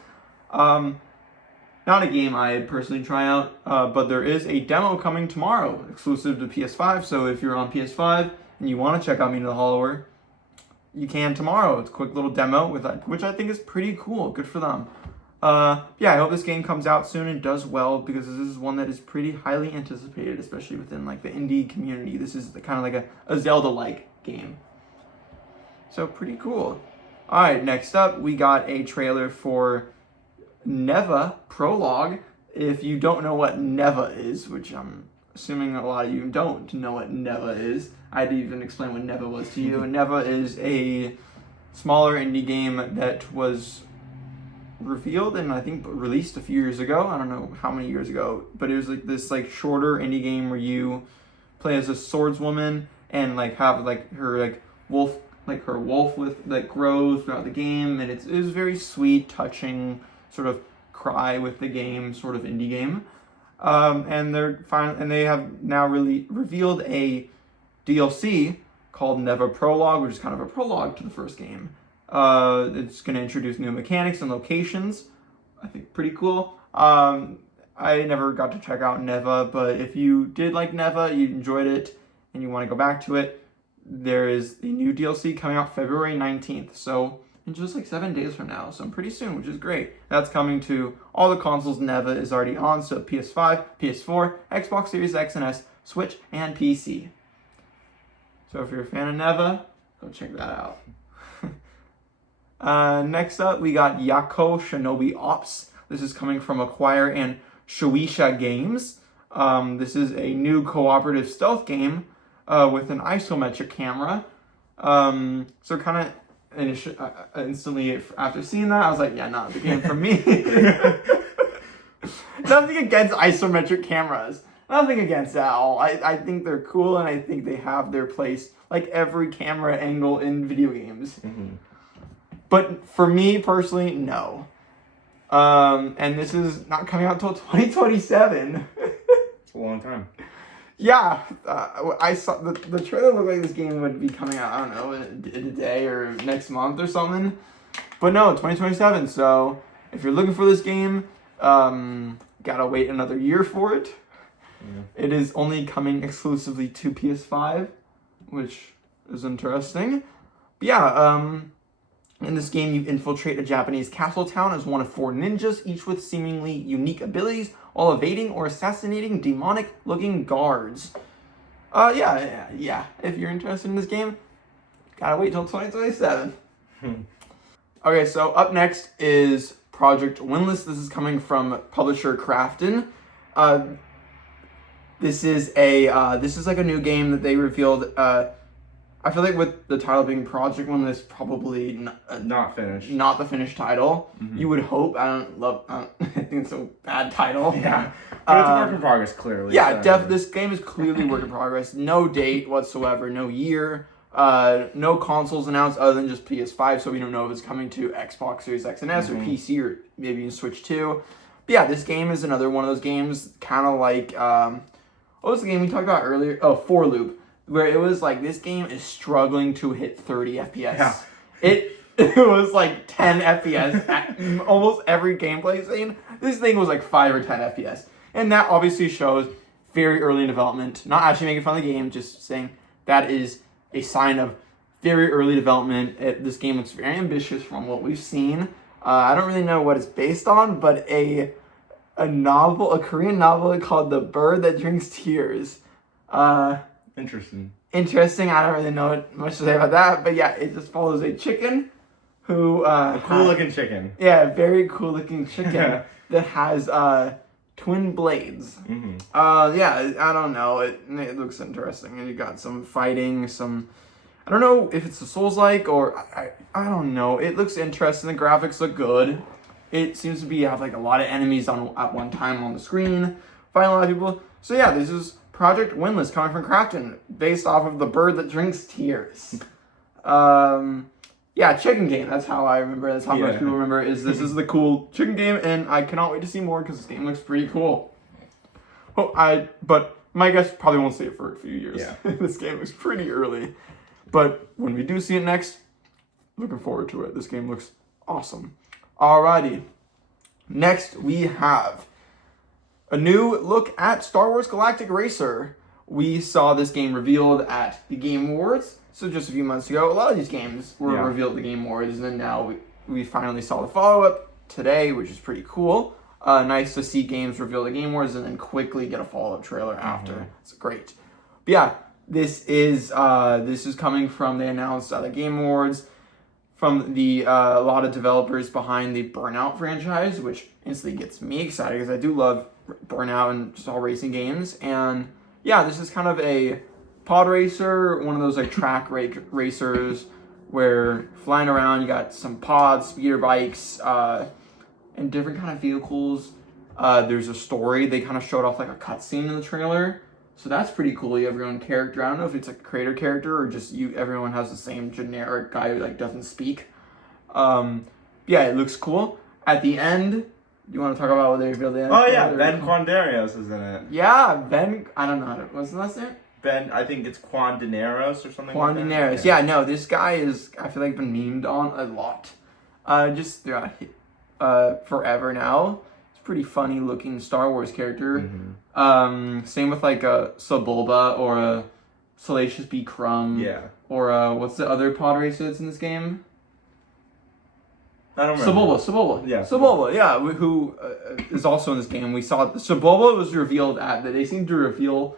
Not a game I'd personally try out, but there is a demo coming tomorrow, exclusive to PS5. So if you're on PS5 and you want to check out Mina the Hollower, you can tomorrow. It's a quick little demo, which I think is pretty cool. Good for them. Yeah, I hope this game comes out soon and does well, because this is one that is pretty highly anticipated, especially within like the indie community. This is kind of like a Zelda-like game. So pretty cool. All right, next up, we got a trailer for Neva Prologue. If you don't know what Neva is, which I'm assuming a lot of you don't know what Neva is, I'd even explain what Neva was to you. Neva is a smaller indie game that was revealed and I think released a few years ago. I don't know how many years ago, but it was like this like shorter indie game where you play as a swordswoman and like have like her wolf with that grows throughout the game, and it was very sweet, touching, sort of cry with the game sort of indie game. And they have now really revealed a DLC called Neva Prologue, which is kind of a prologue to the first game. It's going to introduce new mechanics and locations. I think pretty cool. I never got to check out Neva, but if you did like Neva, you enjoyed it, and you want to go back to it, there is the new DLC coming out February 19th. So in just like 7 days from now, so pretty soon, which is great. That's coming to all the consoles Neva is already on, so PS5, PS4, Xbox Series X and S, Switch, and PC. So if you're a fan of Neva, go check that out. Next up, we got Yako Shinobi Ops. This is coming from Acquire and Shueisha Games. This is a new cooperative stealth game with an isometric camera. So kind of instantly after seeing that, I was like, yeah, not the game for me. Nothing against isometric cameras. Nothing against that at all. I think they're cool, and I think they have their place, like every camera angle in video games. Mm-hmm. But for me personally, no. And this is not coming out until 2027. It's a long time. Yeah, I saw the trailer looked like this game would be coming out, I don't know, in a day or next month or something. But no, 2027. So if you're looking for this game, gotta wait another year for it. Yeah. It is only coming exclusively to PS5, which is interesting. But yeah, in this game, you infiltrate a Japanese castle town as one of 4 ninjas, each with seemingly unique abilities, while evading or assassinating demonic-looking guards. Yeah. If you're interested in this game, gotta wait till 2027. Okay, so up next is Project Windless. This is coming from publisher Krafton. This is like a new game that they revealed. I feel like with the title being Project Windless, probably not finished. Not the finished title. Mm-hmm. You would hope. I think it's a bad title. Yeah. But it's a work in progress, clearly. Yeah, this game is clearly a work in progress. No date whatsoever, no year, no consoles announced other than just PS5, so we don't know if it's coming to Xbox Series X and S or PC or maybe even Switch 2. But yeah, this game is another one of those games, kind of like, what was the game we talked about earlier? Oh, For Loop, where it was like, this game is struggling to hit 30 FPS. Yeah. It was like 10 FPS at almost every gameplay scene. This thing was like 5 or 10 FPS. And that obviously shows very early in development. Not actually making fun of the game, just saying that is a sign of very early development. This game looks very ambitious from what we've seen. I don't really know what it's based on, but a Korean novel called The Bird That Drinks Tears. Interesting. I don't really know much to say about that, but yeah, it just follows a chicken who a cool looking chicken. Yeah, a very cool looking chicken that has twin blades. Mm-hmm. Yeah, I don't know. It looks interesting, and you got some fighting, some. I don't know if it's a Souls-like or I don't know. It looks interesting. The graphics look good. It seems to have like a lot of enemies at one time on the screen, fighting a lot of people. So yeah, this is Project Windless coming from Crafton, based off of The Bird That Drinks Tears. Yeah, chicken game. That's how I remember. That's how most people remember it. This is the cool chicken game, and I cannot wait to see more because this game looks pretty cool. But my guess probably won't see it for a few years. Yeah. This game looks pretty early. But when we do see it next, looking forward to it. This game looks awesome. Alrighty. Next, we have a new look at Star Wars Galactic Racer. We saw this game revealed at the Game Awards, so just a few months ago. A lot of these games were revealed at the Game Awards, and then now we finally saw the follow-up today, which is pretty cool. Nice to see games revealed at Game Awards and then quickly get a follow-up trailer after. It's great. But yeah, this is coming from, they announced at the Game Awards, from the a lot of developers behind the Burnout franchise, which instantly gets me excited because I do love Burnout and just all racing games. And yeah, this is kind of a pod racer, one of those like track racers where flying around, you got some pods, speeder bikes, and different kind of vehicles. There's a story. They kind of showed off like a cutscene in the trailer. So that's pretty cool. You have your own character. I don't know if it's a creator character or just everyone has the same generic guy who like doesn't speak. Yeah, it looks cool. At the end, you want to talk about what they revealed at the end? Oh yeah, Ben Quandaneros is in it. Yeah, Ben. I don't know. What's the last name? Ben. I think it's Quandaneros or something. Quandaneros. Like that. Yeah, no, this guy is. I feel like been memed on a lot. Just throughout forever now. Pretty funny looking Star Wars character. Same with like a Sebulba or a Salacious B. Crumb. Yeah. Or what's the other pod racer that's in this game? I don't remember. Sebulba. Yeah. Sebulba, yeah, who is also in this game. We saw Sebulba was revealed they seem to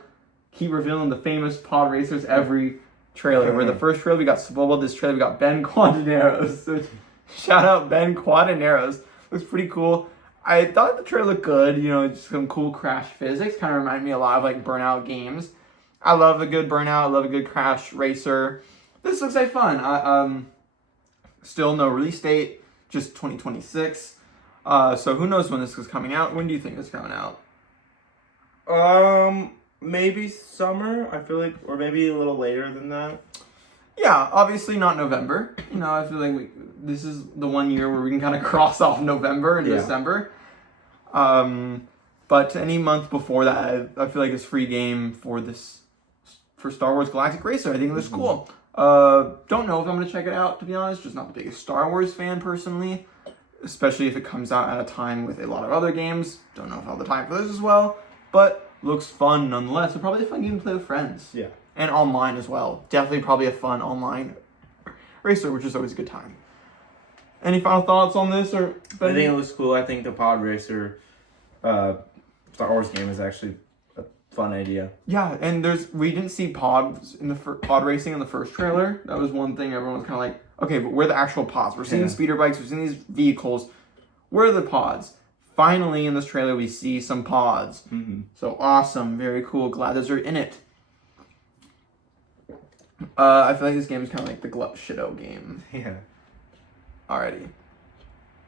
keep revealing the famous pod racers every trailer. Where the first trailer we got Sebulba, this trailer we got Ben Quandaneros. So, shout out Ben Quandaneros. Looks pretty cool. I thought the trailer looked good, just some cool crash physics. Kind of remind me a lot of like Burnout games. I love a good Burnout, I love a good crash racer. This looks like fun. Still no release date, just 2026. So who knows when this is coming out? When do you think it's coming out? Maybe summer, I feel like, or maybe a little later than that. Yeah, obviously not November. I feel like this is the one year where we can kind of cross off November and December. But any month before that, I feel like it's free game for Star Wars Galactic Racer. I think it looks cool. Don't know if I'm going to check it out, to be honest. Just not the biggest Star Wars fan, personally. Especially if it comes out at a time with a lot of other games. Don't know if I'll have the time for this as well. But looks fun nonetheless. It's probably a fun game to play with friends. Yeah. And online as well. Definitely probably a fun online racer, which is always a good time. Any final thoughts on this? Or I think it looks cool. I think the pod racer Star Wars game is actually a fun idea. Yeah, and we didn't see pods in the pod racing in the first trailer. That was one thing everyone was kind of like, okay, but where are the actual pods? We're seeing speeder bikes, we're seeing these vehicles. Where are the pods? Finally, in this trailer, we see some pods. So awesome, very cool. Glad those are in it. I feel like this game is kind of like the Glut Shido game. Yeah. Alrighty.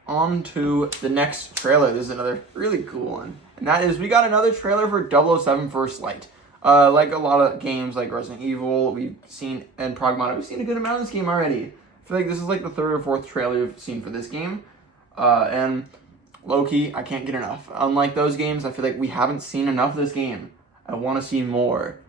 On to the next trailer. This is another really cool one. And that is, we got another trailer for 007 First Light. Like a lot of games like Resident Evil, we've seen, and Pragmata, we've seen a good amount of this game already. I feel like this is like the third or fourth trailer we've seen for this game. And low-key, I can't get enough. Unlike those games, I feel like we haven't seen enough of this game. I want to see more.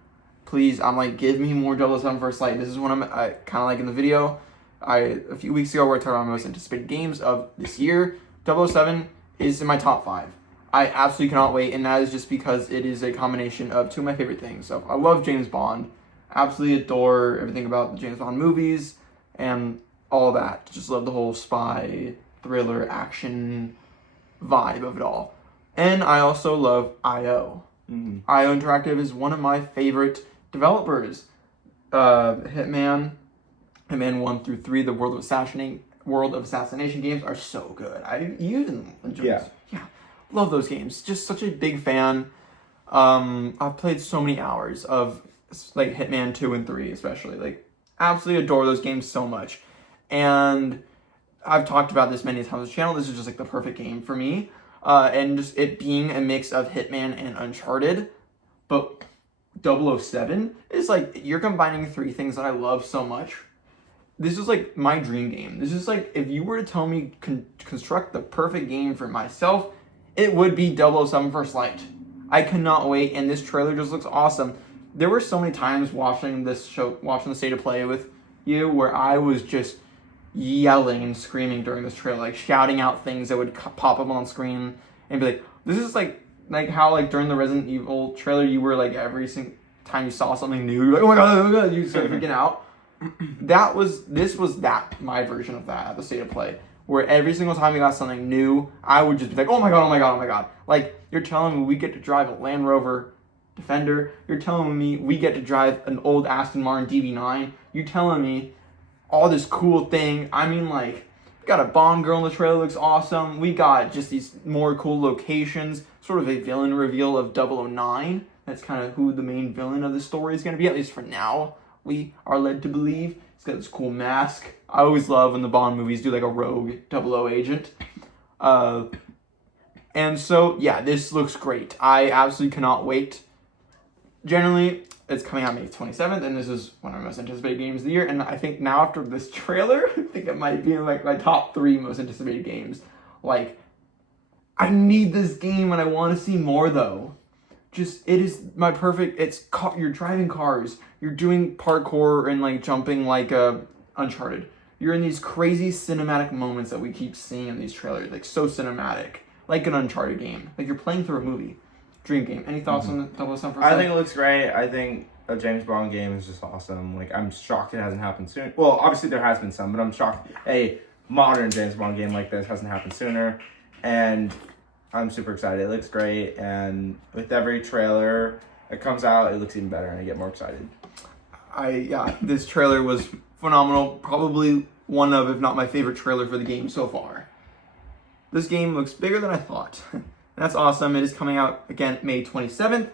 Please, I'm like, give me more 007 First Light. This is what I kind of like in the video. A few weeks ago, we were talking about my most anticipated games of this year. 007 is in my top 5. I absolutely cannot wait, and that is just because it is a combination of two of my favorite things. So I love James Bond. Absolutely adore everything about the James Bond movies and all that. Just love the whole spy, thriller, action vibe of it all. And I also love IO. IO Interactive is one of my favorite developers. Hitman 1 through 3, the World of Assassination games are so good. You even enjoy those. Yeah. Love those games. Just such a big fan. I've played so many hours of like Hitman 2 and 3 especially. Like, absolutely adore those games so much. And I've talked about this many times on the channel. This is just like the perfect game for me. And just it being a mix of Hitman and Uncharted. But 007 is like, you're combining three things that I love so much. This is like my dream game. This is like, if you were to tell me construct the perfect game for myself, it would be 007 First Light. I cannot wait, and this trailer just looks awesome. There were so many times watching the State of Play with you where I was just yelling and screaming during this trailer, like shouting out things that would pop up on screen and be like, this is like how like during the Resident Evil trailer you were like every single time you saw something new, you're like, oh my god, you started freaking out. This was my version of that at the State of Play, where every single time we got something new, I would just be like, oh my god. Like, you're telling me we get to drive a Land Rover Defender. You're telling me we get to drive an old Aston Martin DB9. You're telling me all this cool thing. I mean, like, we got a Bond girl in the trailer, looks awesome. We got just these more cool locations, sort of a villain reveal of 009. That's kind of who the main villain of the story is going to be, at least for now. We are led to believe. He's got this cool mask. I always love when the Bond movies do like a rogue 00 agent. And so, yeah, this looks great. I absolutely cannot wait. Generally, it's coming out May 27th, and this is one of my most anticipated games of the year. And I think now after this trailer, I think it might be in like my top 3 most anticipated games. Like, I need this game and I want to see more though. Just, it is my perfect, you're driving cars, you're doing parkour and like jumping like Uncharted. You're in these crazy cinematic moments that we keep seeing in these trailers, like so cinematic, like an Uncharted game. Like you're playing through a movie. Dream game. Any thoughts on the 007 First Light? I think it looks great. I think a James Bond game is just awesome. Like, I'm shocked it hasn't happened soon. Well, obviously there has been some, but I'm shocked a modern James Bond game like this hasn't happened sooner. And I'm super excited. It looks great, and with every trailer that comes out, it looks even better, and I get more excited. This trailer was phenomenal. Probably one of, if not my favorite trailer for the game so far. This game looks bigger than I thought. That's awesome. It is coming out, again, May 27th.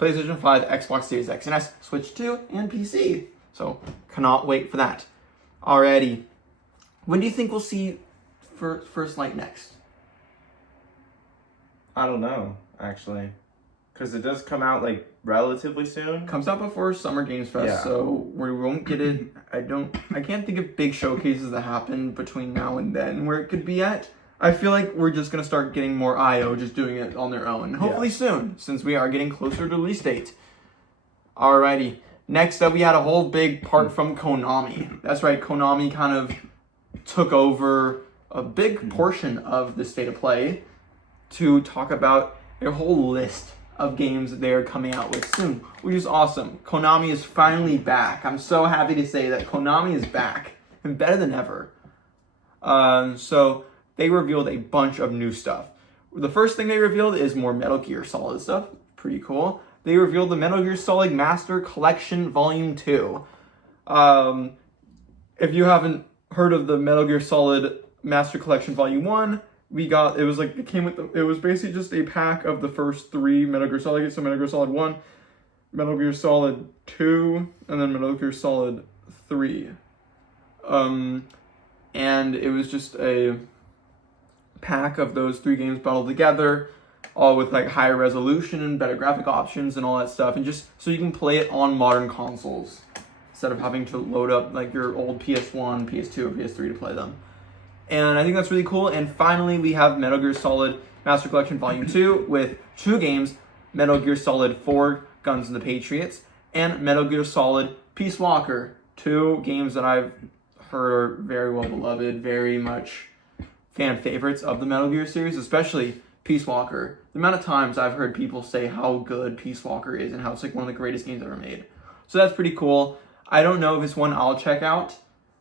PlayStation 5, Xbox Series X and S, Switch 2, and PC. So, cannot wait for that. Alrighty. When do you think we'll see First Light next? I don't know, actually. Because it does come out, like, relatively soon. Comes out before Summer Games Fest, so we won't get it. I can't think of big showcases that happen between now and then where it could be at. I feel like we're just going to start getting more IO just doing it on their own. Hopefully soon, since we are getting closer to release date. Alrighty. Next up, we had a whole big part from Konami. That's right, Konami kind of took over a big portion of the State of Play to talk about a whole list of games that they are coming out with soon, which is awesome. Konami is finally back. I'm so happy to say that Konami is back, and better than ever. So they revealed a bunch of new stuff. The first thing they revealed is more Metal Gear Solid stuff. Pretty cool. They revealed the Metal Gear Solid Master Collection Volume 2. If you haven't heard of the Metal Gear Solid Master Collection Volume 1, it was basically just a pack of the first 3 Metal Gear Solid games. So Metal Gear Solid 1, Metal Gear Solid 2, and then Metal Gear Solid 3. And it was just a pack of those 3 games bundled together, all with like higher resolution and better graphic options and all that stuff, and just so you can play it on modern consoles instead of having to load up like your old PS1, PS2, or PS3 to play them. And I think that's really cool. And finally, we have Metal Gear Solid Master Collection Volume 2 with 2 games, Metal Gear Solid 4 Guns and the Patriots, and Metal Gear Solid Peace Walker. 2 games that I've heard are very well beloved, very much fan favorites of the Metal Gear series, especially Peace Walker. The amount of times I've heard people say how good Peace Walker is and how it's like one of the greatest games ever made. So that's pretty cool. I don't know if it's one I'll check out,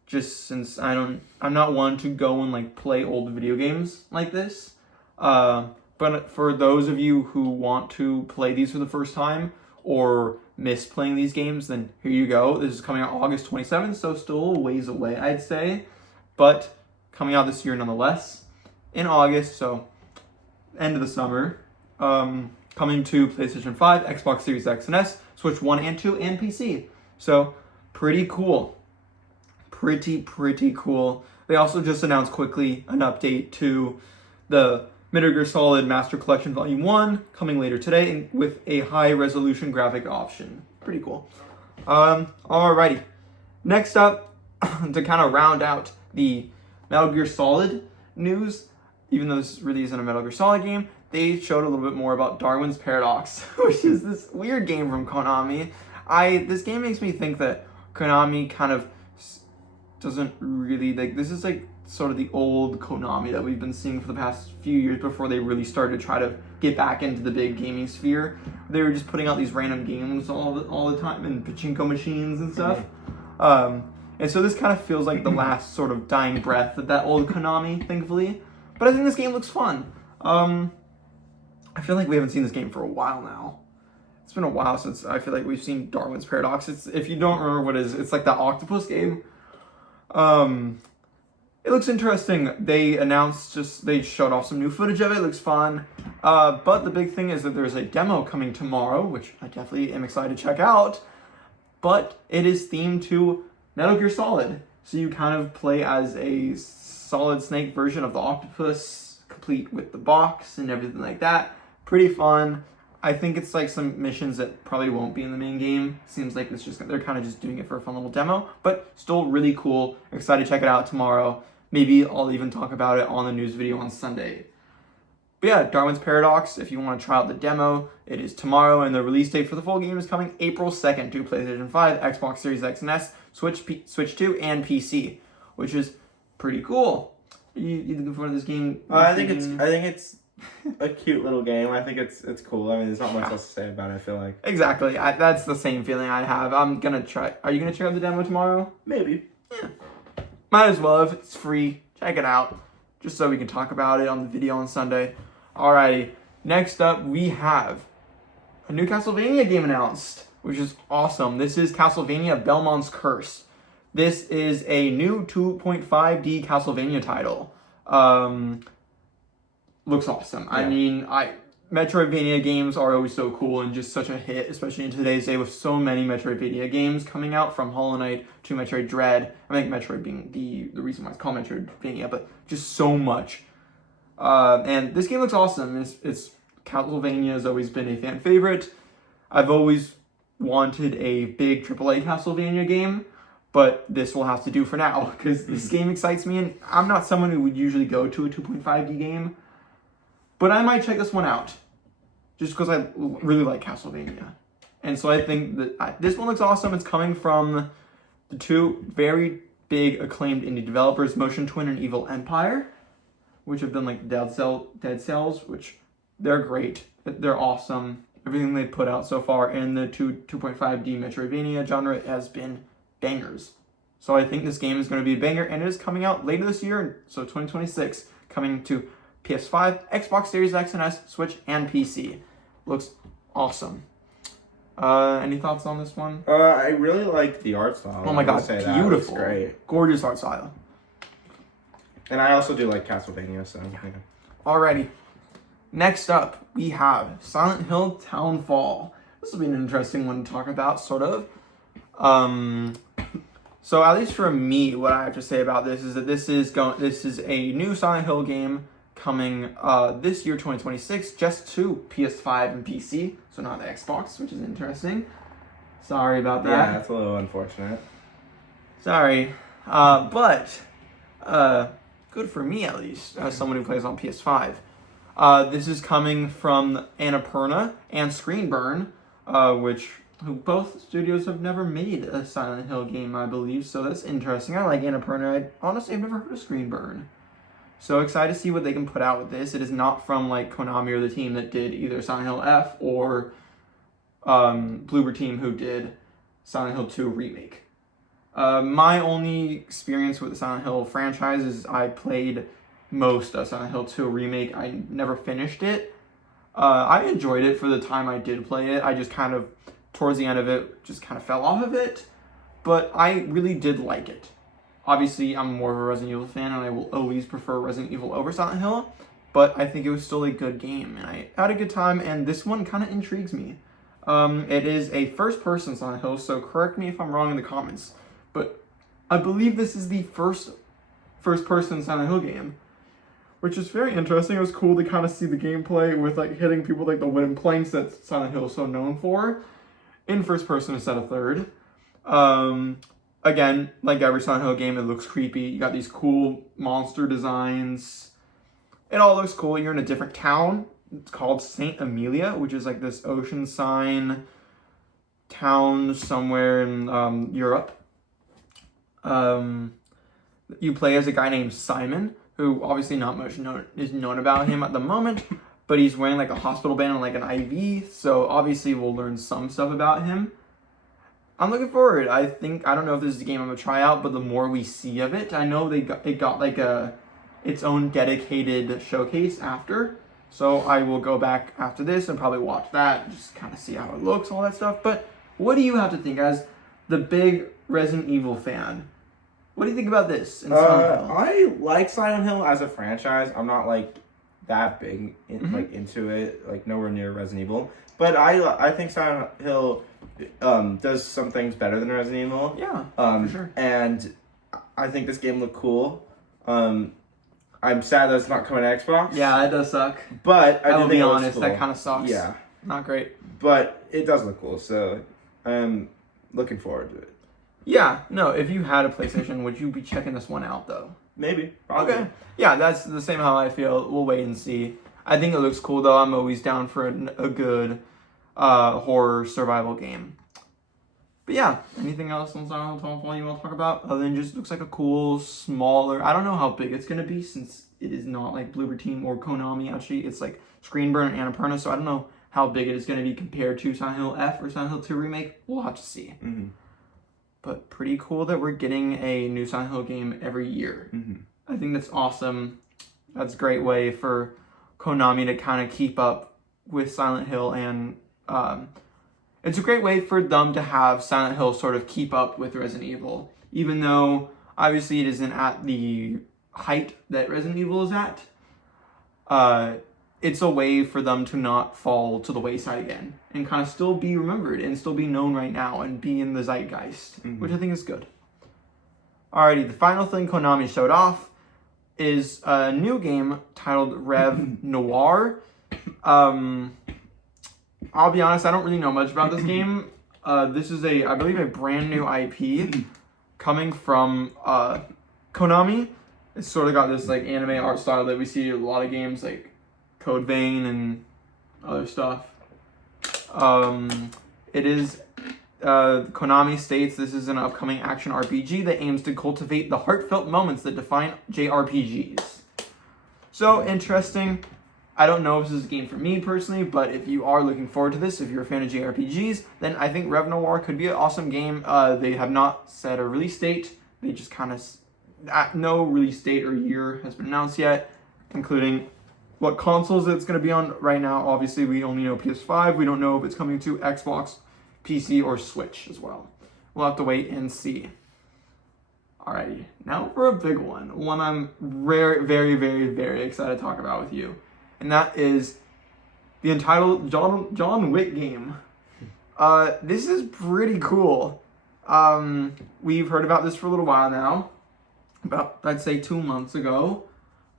just since I'm not one to go and like play old video games like this. But for those of you who want to play these for the first time or miss playing these games, then here you go. This is coming out August 27th, so still a ways away, I'd say. But coming out this year nonetheless, in August, so end of the summer. Coming to PlayStation 5, Xbox Series X and S, Switch 1 and 2, and PC. So, pretty cool. Pretty cool. They also just announced quickly an update to the Metal Gear Solid Master Collection Volume 1, coming later today, with a high-resolution graphic option. Pretty cool. Alrighty. Next up, to kind of round out the Metal Gear Solid news, even though this really isn't a Metal Gear Solid game, they showed a little bit more about Darwin's Paradox, which is this weird game from Konami. This game makes me think that Konami kind of doesn't really, like, this is like sort of the old Konami that we've been seeing for the past few years before they really started to try to get back into the big gaming sphere. They were just putting out these random games all the time, and pachinko machines and stuff. And so this kind of feels like the last sort of dying breath of that old Konami, thankfully. But I think this game looks fun. I feel like we haven't seen this game for a while now. It's been a while since I feel like we've seen Darwin's Paradox. If you don't remember what it is, it's like that octopus game. It looks interesting. They showed off some new footage of it. It looks fun. But the big thing is that there's a demo coming tomorrow, which I definitely am excited to check out. But it is themed to Metal Gear Solid. So you kind of play as a Solid Snake version of the octopus, complete with the box and everything like that. Pretty fun. I think it's like some missions that probably won't be in the main game. Seems like they're kind of just doing it for a fun little demo, but still really cool. Excited to check it out tomorrow. Maybe I'll even talk about it on the news video on Sunday. But yeah, Darwin's Paradox, if you want to try out the demo, it is tomorrow, and the release date for the full game is coming April 2nd to PlayStation 5, Xbox Series X and S, Switch 2, and PC, which is pretty cool. You looking forward to this game? I think it's a cute little game. I think it's cool. I mean, there's not much else to say about it, I feel like. Exactly. That's the same feeling I have. I'm gonna try. Are you gonna check out the demo tomorrow? Maybe. Yeah. Might as well. If it's free, check it out. Just so we can talk about it on the video on Sunday. Alrighty. Next up, we have a new Castlevania game announced, which is awesome. This is Castlevania Belmont's Curse. This is a new 2.5D Castlevania title. Looks awesome. Yeah. I mean, Metroidvania games are always so cool and just such a hit, especially in today's day with so many Metroidvania games coming out, from Hollow Knight to Metroid Dread. I think Metroid being the reason why it's called Metroidvania, but just so much. And this game looks awesome. It's Castlevania has always been a fan favorite. I've always wanted a big AAA Castlevania game, but this will have to do for now because this game excites me, and I'm not someone who would usually go to a 2.5D game. But I might check this one out, just because I really like Castlevania. And so I think that this one looks awesome. It's coming from the two very big acclaimed indie developers, Motion Twin and Evil Empire, which have done like Dead Cells, which they're great. They're awesome. Everything they put out so far in the 2.5D Metroidvania genre has been bangers. So I think this game is going to be a banger, and it is coming out later this year, so 2026, coming to PS5, Xbox Series X and S, Switch, and PC. Looks awesome. Any thoughts on this one? I really like the art style. Oh my god, beautiful. Great. Gorgeous art style. And I also do like Castlevania, so yeah. Alrighty. Next up, we have Silent Hill Townfall. This will be an interesting one to talk about, sort of. So at least for me, what I have to say about this is that this is a new Silent Hill game coming this year, 2026, just to PS5 and PC, so not the Xbox, which is interesting. Sorry about that. Yeah, that's a little unfortunate. Sorry. But good for me at least, as someone who plays on PS5. This is coming from Annapurna and Screenburn, who both studios have never made a Silent Hill game, I believe, so that's interesting. I like Annapurna. Honestly, I've never heard of Screenburn. So excited to see what they can put out with this. It is not from like Konami or the team that did either Silent Hill F or Bloober Team who did Silent Hill 2 Remake. My only experience with the Silent Hill franchise is I played most of Silent Hill 2 Remake. I never finished it. I enjoyed it for the time I did play it. I just kind of, towards the end of it, just kind of fell off of it. But I really did like it. Obviously, I'm more of a Resident Evil fan, and I will always prefer Resident Evil over Silent Hill. But I think it was still a good game, and I had a good time, and this one kind of intrigues me. It is a first-person Silent Hill, so correct me if I'm wrong in the comments. But I believe this is the first-person Silent Hill game, which is very interesting. It was cool to kind of see the gameplay with like hitting people with like the wooden planks that Silent Hill is so known for in first person instead of third. Again, like every Silent Hill game, it looks creepy. You got these cool monster designs. It all looks cool. You're in a different town. It's called St. Amelia, which is like this ocean sign town somewhere in Europe. You play as a guy named Simon, who obviously not much is known about him at the moment, but he's wearing like a hospital band and like an IV, so obviously we'll learn some stuff about him. I'm looking forward. I don't know if this is a game I'm gonna try out, but the more we see of it, I know it got like its own dedicated showcase after, so I will go back after this and probably watch that, just kind of see how it looks, all that stuff. But what do you have to think as the big Resident Evil fan? What do you think about this in Silent Hill? I like Silent Hill as a franchise. I'm not like that big into it, like nowhere near Resident Evil. But I think Silent Hill does some things better than Resident Evil. Yeah, for sure. And I think this game looked cool. I'm sad that it's not coming to Xbox. Yeah, it does suck. But I will be honest, that kind of sucks. Yeah. Not great. But it does look cool, so I'm looking forward to it. Yeah, no, if you had a PlayStation, would you be checking this one out, though? Maybe. Probably. Okay. Yeah, that's the same how I feel. We'll wait and see. I think it looks cool, though. I'm always down for a good horror survival game. But yeah, anything else on Silent Hill Townfall you want to talk about? Other than just looks like a cool, smaller... I don't know how big it's going to be, since it is not like Bloober Team or Konami, actually. It's like Screenburn and Annapurna, so I don't know how big it is going to be compared to Silent Hill F or Silent Hill 2 Remake. We'll have to see. Mm-hmm. But pretty cool that we're getting a new Silent Hill game every year. Mm-hmm. I think that's awesome. That's a great way for Konami to kind of keep up with Silent Hill, and it's a great way for them to have Silent Hill sort of keep up with Resident Evil, even though obviously it isn't at the height that Resident Evil is at. It's a way for them to not fall to the wayside again and kind of still be remembered and still be known right now and be in the zeitgeist, which I think is good. Alrighty, the final thing Konami showed off is a new game titled Rev Noir. I'll be honest, I don't really know much about this game. This is I believe a brand new IP coming from Konami. It's sort of got this like anime art style that we see in a lot of games like Code Vein and other stuff. It is, Konami states this is an upcoming action RPG that aims to cultivate the heartfelt moments that define JRPGs. So, interesting. I don't know if this is a game for me personally, but if you are looking forward to this, if you're a fan of JRPGs, then I think Rev Noir could be an awesome game. They have not set a release date. They just kind of, no release date or year has been announced yet, including what consoles it's going to be on right now. Obviously, we only know PS5. We don't know if it's coming to Xbox, PC, or Switch as well. We'll have to wait and see. Alrighty, now for a big one. One I'm very, very, very, very excited to talk about with you. And that is the entitled John Wick game. This is pretty cool. We've heard about this for a little while now. About, I'd say 2 months ago,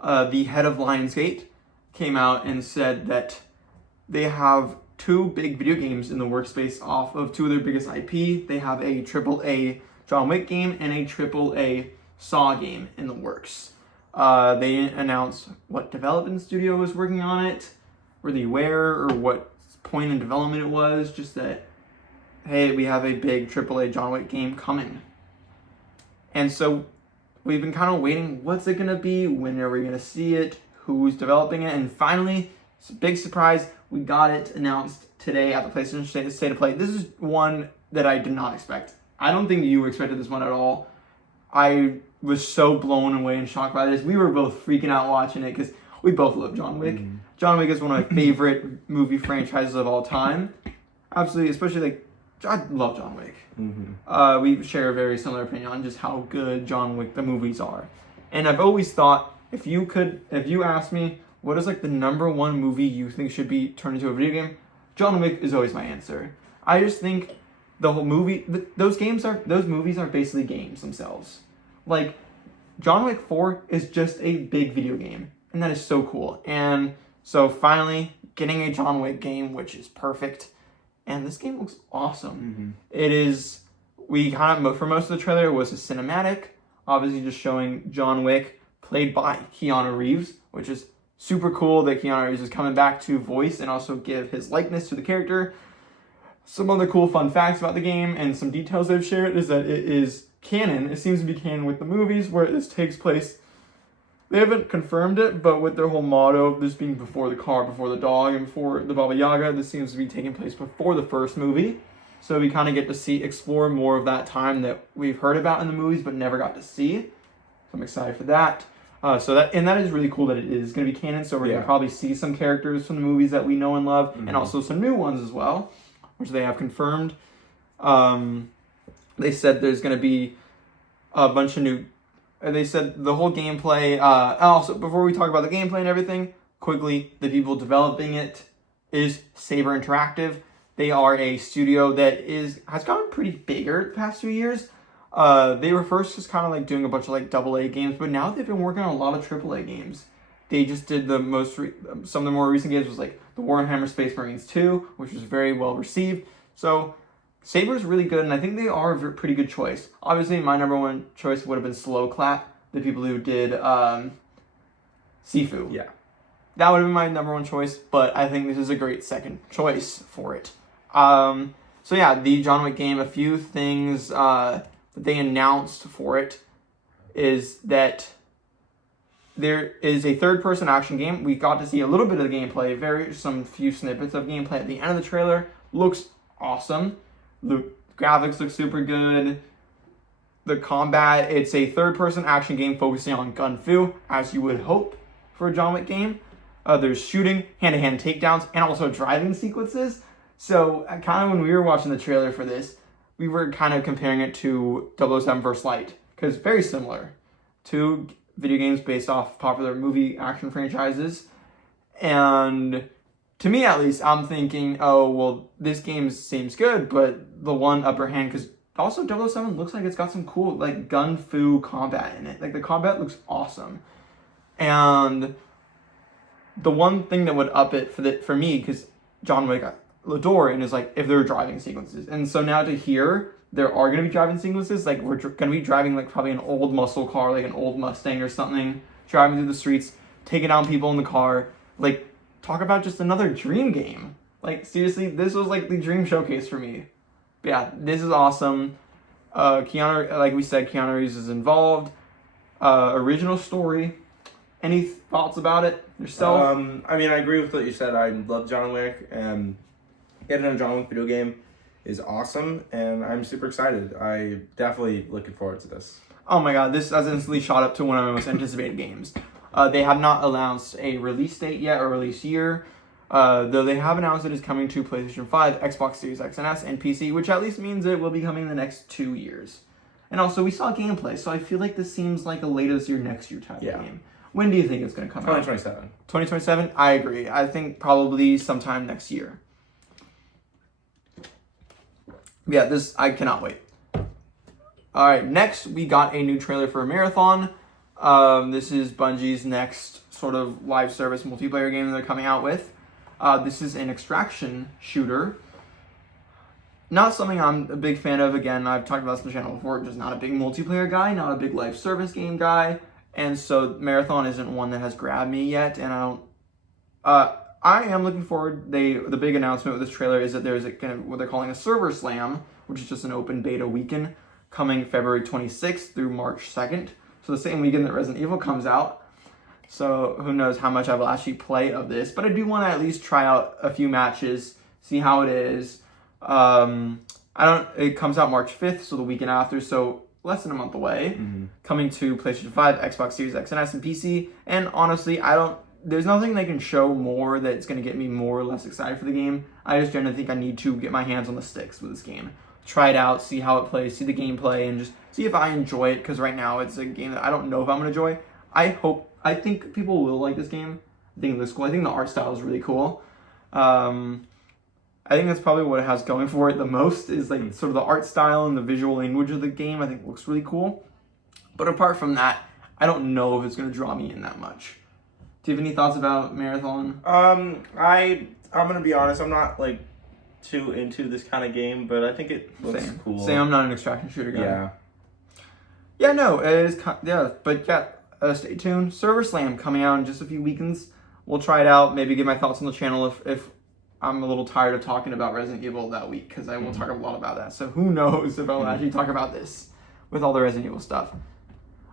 the head of Lionsgate came out and said that they have 2 big video games in the workspace off of 2 of their biggest IP. They have a AAA John Wick game and a AAA Saw game in the works. They announced what development studio was working on it, really where or what point in development it was, just that, hey, we have a big AAA John Wick game coming. And so we've been kind of waiting, what's it going to be, when are we going to see it, who's developing it, and finally, it's a big surprise, we got it announced today at the PlayStation State of Play. This is one that I did not expect. I don't think you expected this one at all. I was so blown away and shocked by this. We were both freaking out watching it because we both love John Wick. Mm-hmm. John Wick is one of my favorite movie franchises of all time. Absolutely, especially like, I love John Wick. Mm-hmm. We share a very similar opinion on just how good John Wick the movies are. And I've always thought, if you asked me, what is like the number one movie you think should be turned into a video game? John Wick is always my answer. I just think the whole movie, those movies are basically games themselves. Like, John Wick 4 is just a big video game, and that is so cool. And so finally, getting a John Wick game, which is perfect, and this game looks awesome. Mm-hmm. It is, for most of the trailer, it was a cinematic, obviously just showing John Wick, played by Keanu Reeves, which is super cool that Keanu Reeves is coming back to voice and also give his likeness to the character. Some other cool fun facts about the game and some details they've shared is that it is canon. It seems to be canon with the movies where this takes place. They haven't confirmed it, but with their whole motto of this being before the car, before the dog, and before the Baba Yaga, this seems to be taking place before the first movie. So we kind of get to explore more of that time that we've heard about in the movies but never got to see. So I'm excited for that. That is really cool that it is going to be canon. So we're going to probably see some characters from the movies that we know and love, and also some new ones as well, which they have confirmed. They said there's going to be a bunch of new. They said the whole gameplay. Also, before we talk about the gameplay and everything, quickly, the people developing it is Saber Interactive. They are a studio that has gotten pretty bigger the past few years. They were first just kind of like doing a bunch of like AA games, but now they've been working on a lot of AAA games. They just did some of the more recent games was like the Warhammer Space Marines 2, which was very well received. So Saber's really good, and I think they are a pretty good choice. Obviously, my number one choice would have been Slow Clap, the people who did Sifu. Yeah. That would have been my number one choice, but I think this is a great second choice for it. So yeah, the John Wick game, a few things that they announced for it is that there is a third-person action game. We got to see a little bit of the gameplay, some few snippets of gameplay at the end of the trailer. Looks awesome. The graphics look super good. The combat, it's a third-person action game focusing on gun fu, as you would hope for a John Wick game. There's shooting, hand-to-hand takedowns, and also driving sequences. So kind of when we were watching the trailer for this, we were kind of comparing it to 007 First Light, because very similar. Two video games based off popular movie action franchises. And to me, at least, I'm thinking, oh, well, this game seems good, but the one upper hand, because also 007 looks like it's got some cool, like, gun fu combat in it. Like, the combat looks awesome. And the one thing that would up it for me, because John Wick adore, and is like, if there were driving sequences. And so now to hear there are going to be driving sequences, like, we're going to be driving, like, probably an old muscle car, like an old Mustang or something, driving through the streets, taking down people in the car, like, talk about just another dream game. Like, seriously, this was, like, the dream showcase for me. But yeah, this is awesome. Keanu, like we said, Keanu Reeves is involved. Original story. Any thoughts about it yourself? I mean, I agree with what you said. I love John Wick, and getting a John Wick video game is awesome, and I'm super excited. I definitely looking forward to this. Oh my god, this has instantly shot up to one of my most anticipated games. They have not announced a release date yet or release year, though they have announced it is coming to PlayStation 5, Xbox Series X and S, and PC, which at least means it will be coming in the next 2 years. And also, we saw gameplay, so I feel like this seems like a late this year, next year type of game. When do you think it's going to come out? 2027. 2027? I agree. I think probably sometime next year. Yeah, I cannot wait. Alright, next we got a new trailer for Marathon. This is Bungie's next sort of live service multiplayer game they're coming out with. This is an extraction shooter. Not something I'm a big fan of. Again, I've talked about this on the channel before. Just not a big multiplayer guy, not a big live service game guy. and so Marathon isn't one that has grabbed me yet, and I am looking forward. The big announcement with this trailer is that there's what they're calling a server slam, which is just an open beta weekend coming February 26th through March 2nd. So the same weekend that Resident Evil comes out. So who knows how much I will actually play of this, but I do want to at least try out a few matches, see how it is. It comes out March 5th, so the weekend after, so less than a month away. Coming to PlayStation 5, Xbox Series X and S, and PC. And honestly, there's nothing they can show more that's going to get me more or less excited for the game. I just generally think I need to get my hands on the sticks with this game. Try it out, see how it plays, see the gameplay, and just see if I enjoy it, because right now it's a game that I don't know if I'm going to enjoy. I think people will like this game. I think it looks cool. I think the art style is really cool. I think that's probably what it has going for it the most, is like sort of the art style and the visual language of the game. I think it looks really cool. But apart from that, I don't know if it's going to draw me in that much. Do you have any thoughts about Marathon? I'm gonna be honest. I'm not like too into this kind of game, but I think it looks cool. Same. I'm not an extraction shooter guy. Yeah. Yeah. No. It is. Yeah. But yeah. Stay tuned. Server Slam coming out in just a few weekends. We'll try it out. Maybe give my thoughts on the channel if I'm a little tired of talking about Resident Evil that week, because I will talk a lot about that. So who knows if I'll actually talk about this with all the Resident Evil stuff.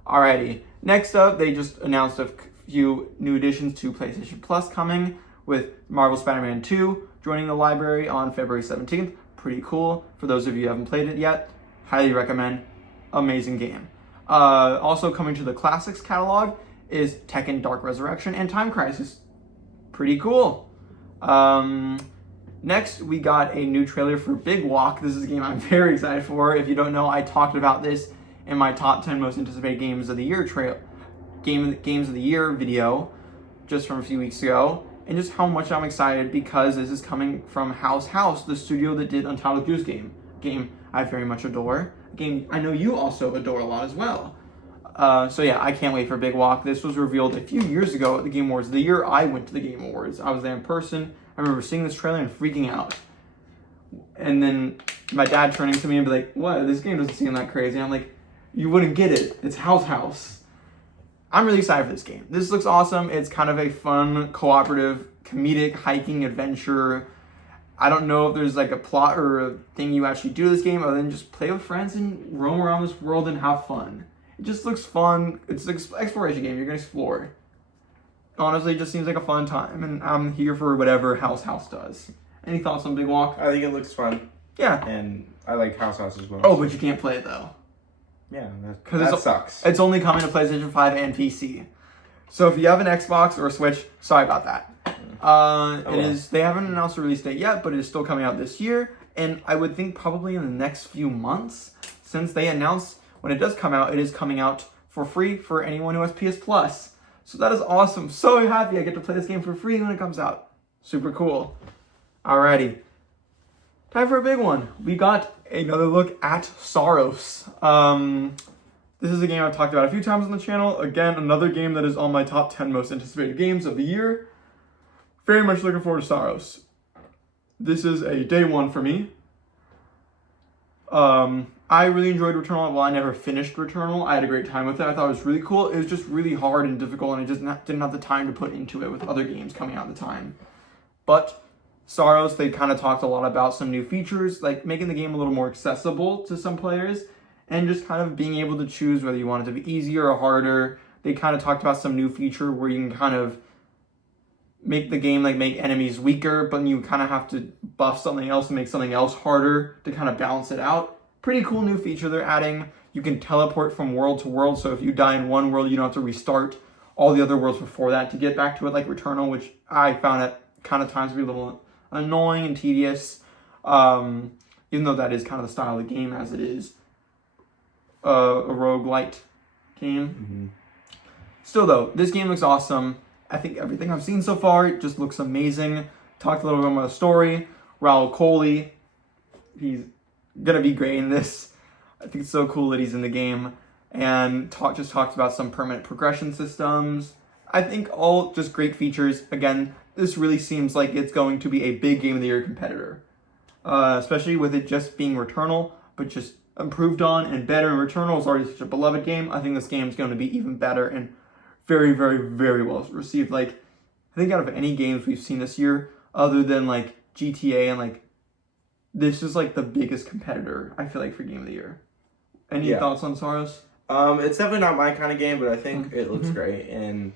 Alrighty. Next up, they just announced a few new additions to PlayStation Plus coming, with Marvel Spider-Man 2 joining the library on February 17th. Pretty cool. For those of you who haven't played it yet, highly recommend. Amazing game. Also coming to the Classics catalog is Tekken Dark Resurrection and Time Crisis. Pretty cool. Next, we got a new trailer for Big Walk. This is a game I'm very excited for. If you don't know, I talked about this in my top 10 most anticipated games of the year games of the year video just from a few weeks ago, and just how much I'm excited because this is coming from House, the studio that did Untitled Goose Game. Game I very much adore. A game I know you also adore a lot as well. So yeah, I can't wait for Big Walk. This was revealed a few years ago at the Game Awards. The year I went to the Game Awards, I was there in person. I remember seeing this trailer and freaking out. And then my dad turning to me and be like, "What? This game doesn't seem that crazy." I'm like, "You wouldn't get it. It's House." I'm really excited for this game. This looks awesome. It's kind of a fun, cooperative, comedic hiking adventure. I don't know if there's like a plot or a thing you actually do to this game other than just play with friends and roam around this world and have fun. It just looks fun. It's an exploration game. You're going to explore. Honestly, it just seems like a fun time, and I'm here for whatever House does. Any thoughts on Big Walk? I think it looks fun. Yeah. And I like House as well. Oh, but you can't play it though. Yeah, that sucks. It's only coming to PlayStation 5 and PC. So if you have an Xbox or a Switch, sorry about that. They haven't announced a release date yet, but it is still coming out this year. And I would think probably in the next few months, since they announced when it does come out, it is coming out for free for anyone who has PS Plus. So that is awesome. So happy I get to play this game for free when it comes out. Super cool. Alrighty. Time for a big one. We got another look at Saros. This is a game I've talked about a few times on the channel. Again, another game that is on my top 10 most anticipated games of the year. Very much looking forward to Saros. This is a day one for me. I really enjoyed Returnal. Well, I never finished Returnal. I had a great time with it. I thought it was really cool. It was just really hard and difficult, and I just didn't have the time to put into it with other games coming out at the time. But Saros, they kind of talked a lot about some new features, like making the game a little more accessible to some players, and just kind of being able to choose whether you want it to be easier or harder. They kind of talked about some new feature where you can kind of make the game make enemies weaker, but you kind of have to buff something else and make something else harder to kind of balance it out. Pretty cool new feature they're adding. You can teleport from world to world, so if you die in one world, you don't have to restart all the other worlds before that to get back to it, like Returnal, which I found at kind of times to be a little annoying and tedious, even though that is kind of the style of the game as it is a roguelite game. Mm-hmm. Still though, this game looks awesome. I think everything I've seen so far just looks amazing. Talked a little bit about the story. Raul Coley, he's gonna be great in this. I think it's so cool that he's in the game. And talked about some permanent progression systems. I think all just great features. Again, this really seems like it's going to be a big Game of the Year competitor. Especially with it just being Returnal, but just improved on and better, and Returnal is already such a beloved game. I think this game is going to be even better and very, very, very well received. Like, I think out of any games we've seen this year, other than like GTA and like, this is like the biggest competitor, I feel like, for Game of the Year. Any thoughts on Soros? It's definitely not my kind of game, but I think it looks great, and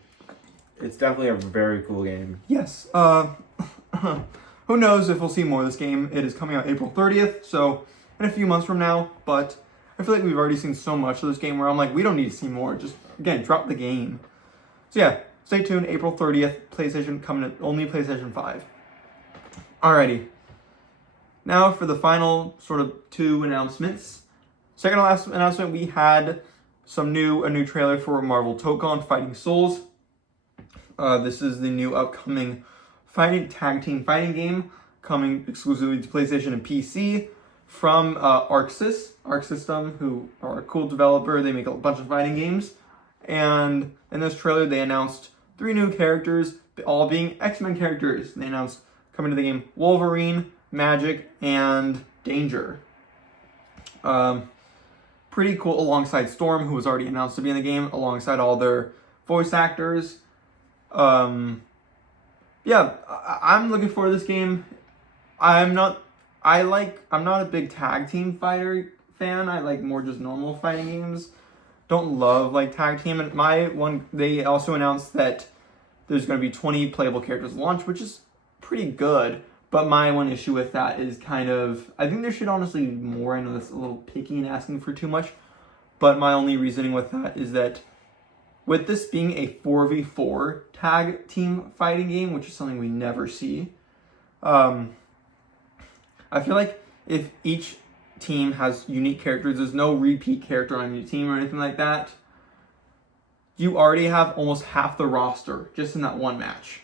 it's definitely a very cool game. Yes. Who knows if we'll see more of this game. It is coming out April 30th, so in a few months from now, but I feel like we've already seen so much of this game where I'm like, we don't need to see more. Just, again, drop the game. So yeah, stay tuned. April 30th, PlayStation coming to only PlayStation 5. Alrighty. Now for the final sort of two announcements. Second to last announcement, we had a new trailer for Marvel Tokon Fighting Souls. This is the new upcoming tag team fighting game coming exclusively to PlayStation and PC from Arc System, who are a cool developer. They make a bunch of fighting games. And in this trailer, they announced 3 new characters, all being X-Men characters. They announced coming to the game Wolverine, Magic, and Danger. Pretty cool, alongside Storm, who was already announced to be in the game, alongside all their voice actors. I'm looking forward to this game. I'm not a big tag team fighter fan. I like more just normal fighting games. Don't love like tag team. And they also announced that there's going to be 20 playable characters at launch, which is pretty good. But my one issue with that is I think there should honestly be more. I know that's a little picky and asking for too much. But my only reasoning with that is that with this being a 4v4 tag team fighting game, which is something we never see, I feel like if each team has unique characters, there's no repeat character on your team or anything like that, you already have almost half the roster just in that one match.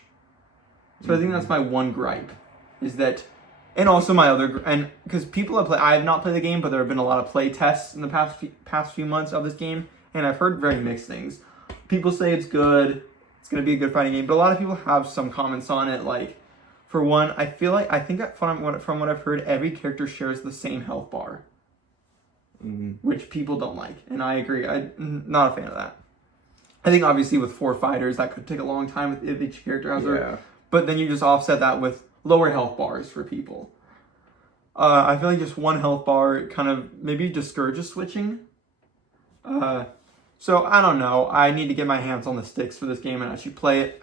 So I think that's my one gripe. Is that, and also because people have I have not played the game, but there have been a lot of play tests in the past few months of this game, and I've heard very mixed things. People say it's good, it's going to be a good fighting game, but a lot of people have some comments on it. Like, for one, I think from what I've heard, every character shares the same health bar, which people don't like, and I agree. I'm not a fan of that. I think obviously with 4 fighters, that could take a long time if each character has their, but then you just offset that with lower health bars for people. I feel like just one health bar kind of maybe discourages switching. So I don't know. I need to get my hands on the sticks for this game and actually play it.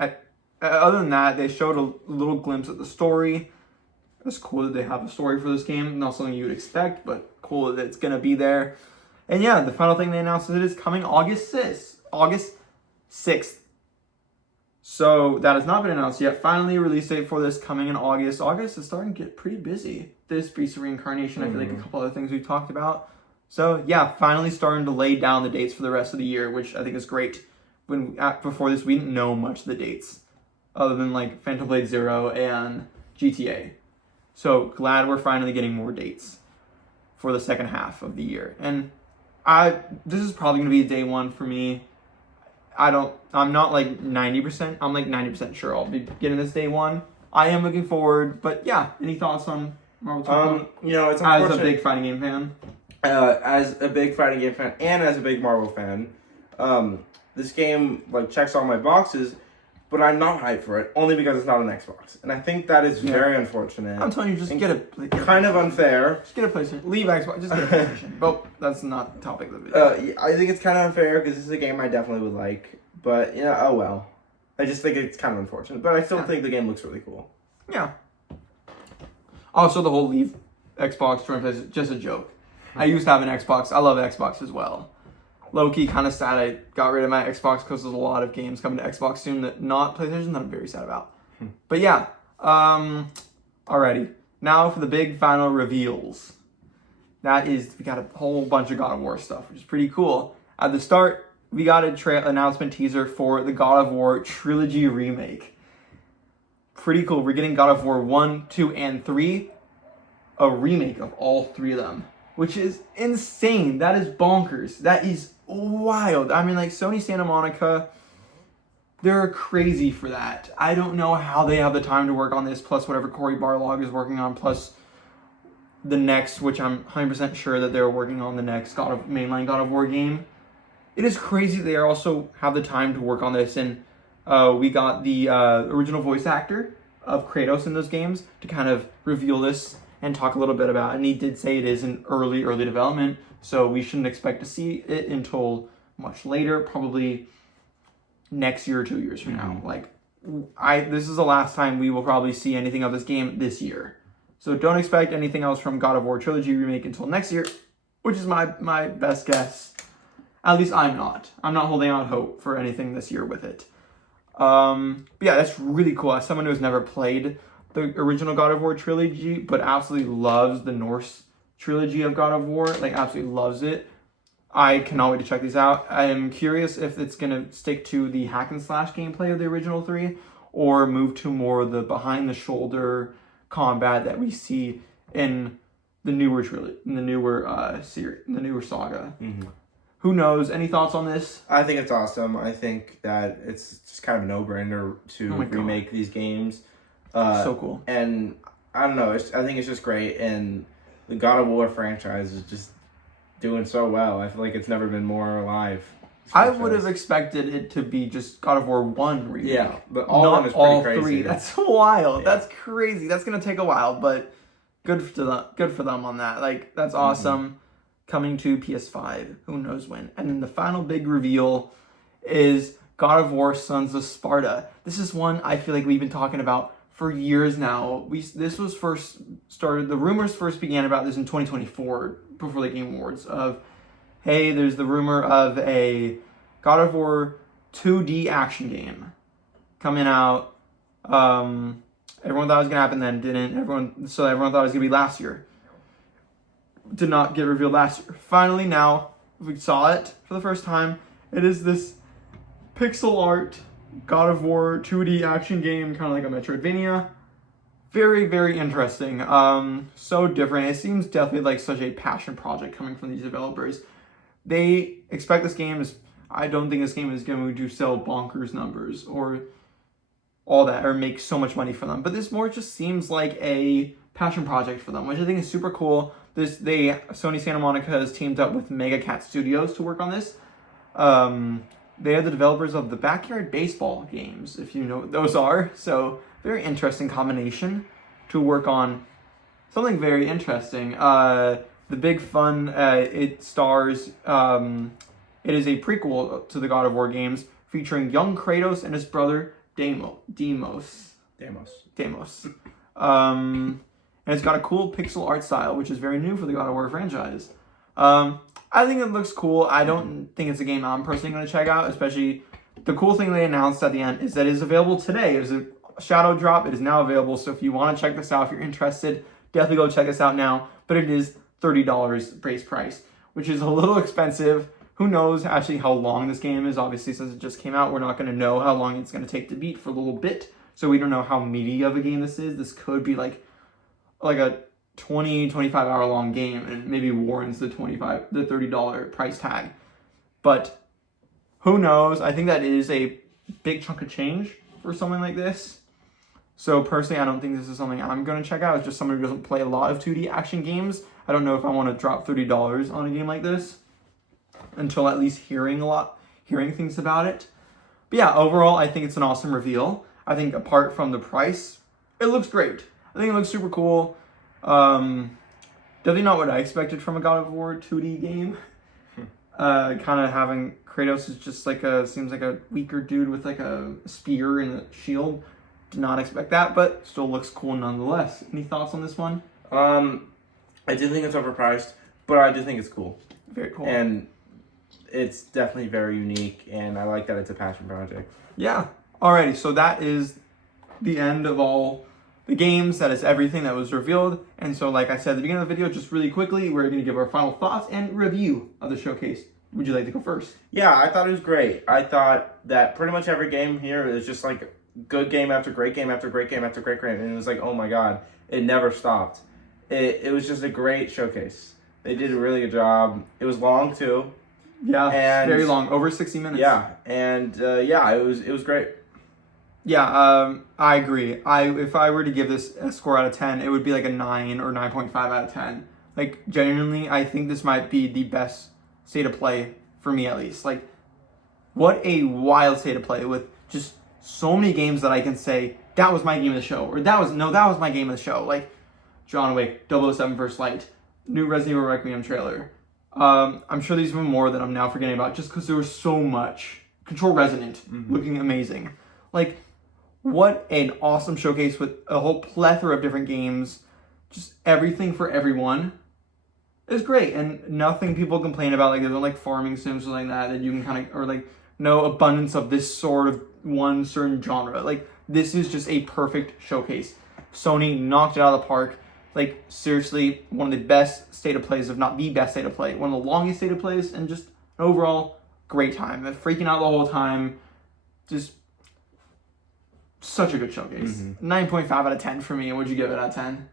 Other than that, they showed a little glimpse at the story. It's cool that they have a story for this game. Not something you would expect, but cool that it's going to be there. And yeah, the final thing they announced is it is coming August 6th. So that has not been announced yet. Finally, a release date for this coming in August. August is starting to get pretty busy. This Beast of Reincarnation, I feel like a couple other things we've talked about. So yeah, finally starting to lay down the dates for the rest of the year, which I think is great. Before this, we didn't know much of the dates, other than like Phantom Blade 0 and GTA. So glad we're finally getting more dates for the second half of the year. And this is probably going to be a day one for me. I'm not like 90%. I'm like 90% sure I'll be getting this day one. I am looking forward, but yeah. Any thoughts on Marvel Tokon? It's unfortunate. As a big fighting game fan. As a big fighting game fan and as a big Marvel fan, this game like checks all my boxes, but I'm not hyped for it only because it's not an Xbox, and I think that is very unfortunate. I'm telling you, just get a kind of unfair. Just get a PlayStation. Leave Xbox. Just get a PlayStation. But that's not the topic of the video. I think it's kind of unfair because this is a game I definitely would like, but oh well. I just think it's kind of unfortunate, but I still think the game looks really cool. Yeah. Also, the whole leave Xbox join PlayStation, just a joke. I used to have an Xbox. I love Xbox as well. Low-key, kind of sad I got rid of my Xbox because there's a lot of games coming to Xbox soon that not PlayStation that I'm very sad about. But yeah, alrighty. Now for the big final reveals. We got a whole bunch of God of War stuff, which is pretty cool. At the start, we got a announcement teaser for the God of War trilogy remake. Pretty cool. We're getting God of War 1, 2, and 3. A remake of all 3 of them. Which is insane. That is bonkers. That is wild. I mean, like, Sony Santa Monica, they're crazy for that. I don't know how they have the time to work on this, plus whatever Cory Barlog is working on, plus the next, which I'm 100% sure that they're working on the next mainline God of War game. It is crazy they also have the time to work on this, and we got the original voice actor of Kratos in those games to kind of reveal this and talk a little bit about it. And he did say it is in early development, so we shouldn't expect to see it until much later, probably next year or 2 years from now. Like, this is the last time we will probably see anything of this game this year. So don't expect anything else from God of War Trilogy Remake until next year, which is my best guess. At least I'm not. I'm not holding out hope for anything this year with it. But yeah, that's really cool. As someone who has never played the original God of War trilogy, but absolutely loves the Norse trilogy of God of War, like absolutely loves it, I cannot wait to check these out. I am curious if it's going to stick to the hack and slash gameplay of the original 3, or move to more of the behind the shoulder combat that we see in the newer trilogy, in the newer series, in the newer saga. Who knows? Any thoughts on this? I think it's awesome. I think that it's just kind of a no-brainer to remake these games. So cool. And I don't know. I think it's just great. And the God of War franchise is just doing so well. I feel like it's never been more alive. I would have expected it to be just God of War 1 remake. Yeah, but all of them is pretty crazy. 3. That's wild. Yeah. That's crazy. That's going to take a while, but good for them on that. Like, that's awesome. Coming to PS5, who knows when. And then the final big reveal is God of War Sons of Sparta. This is one I feel like we've been talking about for years now. This was first started, the rumors first began about this in 2024, before the Game Awards, of, hey, there's the rumor of a God of War 2D action game coming out. Everyone thought it was going to happen then, didn't. Everyone thought it was going to be last year. Did not get revealed last year. Finally, now we saw it for the first time. It is this pixel art God of War 2D action game, kind of like a Metroidvania. Very, very interesting. So different. It seems definitely like such a passion project coming from these developers. They expect this game is. I don't think this game is going to sell bonkers numbers or all that, or make so much money for them. But this more just seems like a passion project for them, which I think is super cool. Sony Santa Monica has teamed up with Mega Cat Studios to work on this. They are the developers of the Backyard Baseball games, if you know what those are. So very interesting combination to work on something very interesting. The Big Fun, it stars, it is a prequel to the God of War games featuring young Kratos and his brother Deimos. And it's got a cool pixel art style, which is very new for the God of War franchise. I think it looks cool. I don't think it's a game I'm personally going to check out, especially the cool thing they announced at the end is that it is available today. It was a shadow drop. It is now available. So if you want to check this out, if you're interested, definitely go check this out now. But it is $30 base price, which is a little expensive. Who knows actually how long this game is? Obviously, since it just came out, we're not going to know how long it's going to take to beat for a little bit. So we don't know how meaty of a game this is. This could be like a 25 hour long game, and maybe warrants the $30 price tag. But who knows? I think that is a big chunk of change for something like this. So personally, I don't think this is something I'm going to check out. It's just someone who doesn't play a lot of 2D action games. I don't know if I want to drop $30 on a game like this until at least hearing things about it. But yeah, overall, I think it's an awesome reveal. I think apart from the price, it looks great. I think it looks super cool. Definitely not what I expected from a God of War 2D game. Kind of having Kratos is just seems like a weaker dude with like a spear and a shield. Did not expect that, but still looks cool nonetheless. Any thoughts on this one? I do think it's overpriced, but I do think it's cool. Very cool. And it's definitely very unique, and I like that it's a passion project. Yeah. Alrighty, so that is the end of all the games. That is everything that was revealed. And so, like I said at the beginning of the video, just really quickly, we're going to give our final thoughts and review of the showcase. Would you like to go first? Yeah, I thought it was great. I thought that pretty much every game here is just like good game after great game after great game after great game. And it was like, oh my God, it never stopped. It was just a great showcase. They did a really good job. It was long too. Yeah, and very long, over 60 minutes. Yeah, and it was great. Yeah, I agree. If I were to give this a score out of 10, it would be like a 9 or 9.5 out of 10. Like, genuinely, I think this might be the best state of play for me, at least. Like, what a wild state of play with just so many games that I can say, that was my game of the show, or that was my game of the show. Like, John Wick, 007 First Light, new Resident Evil Requiem trailer. I'm sure there's even more that I'm now forgetting about just because there was so much. Control Resonant, looking amazing. Like, what an awesome showcase with a whole plethora of different games. Just everything for everyone. It's great, and nothing people complain about. Like, there's no like farming sims or like that you can kind of, or like no abundance of this sort of one certain genre. Like, this is just a perfect showcase. Sony knocked it out of the park. Like, seriously, one of the best state of plays, if not the best state of play. One of the longest state of plays, and just an overall great time. Freaking out the whole time. Just such a good showcase. 9.5 out of 10 for me. What'd you give it out of 10?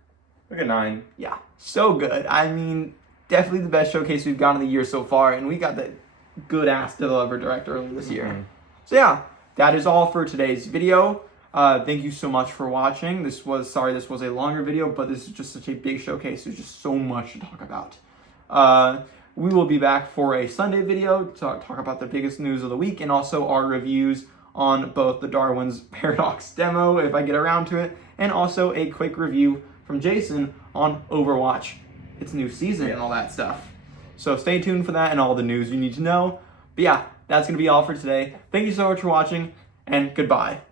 Like a 9. Yeah, so good. I mean, definitely the best showcase we've gotten of the year so far, and we got the good-ass Developer Direct earlier this year. So yeah, that is all for today's video. Thank you so much for watching. This was a longer video, but this is just such a big showcase. There's just so much to talk about. We will be back for a Sunday video to talk about the biggest news of the week, and also our reviews on both the Darwin's Paradox demo, if I get around to it, and also a quick review from Jason on Overwatch, its new season and all that stuff. So stay tuned for that and all the news you need to know. But yeah, that's going to be all for today. Thank you so much for watching, and goodbye.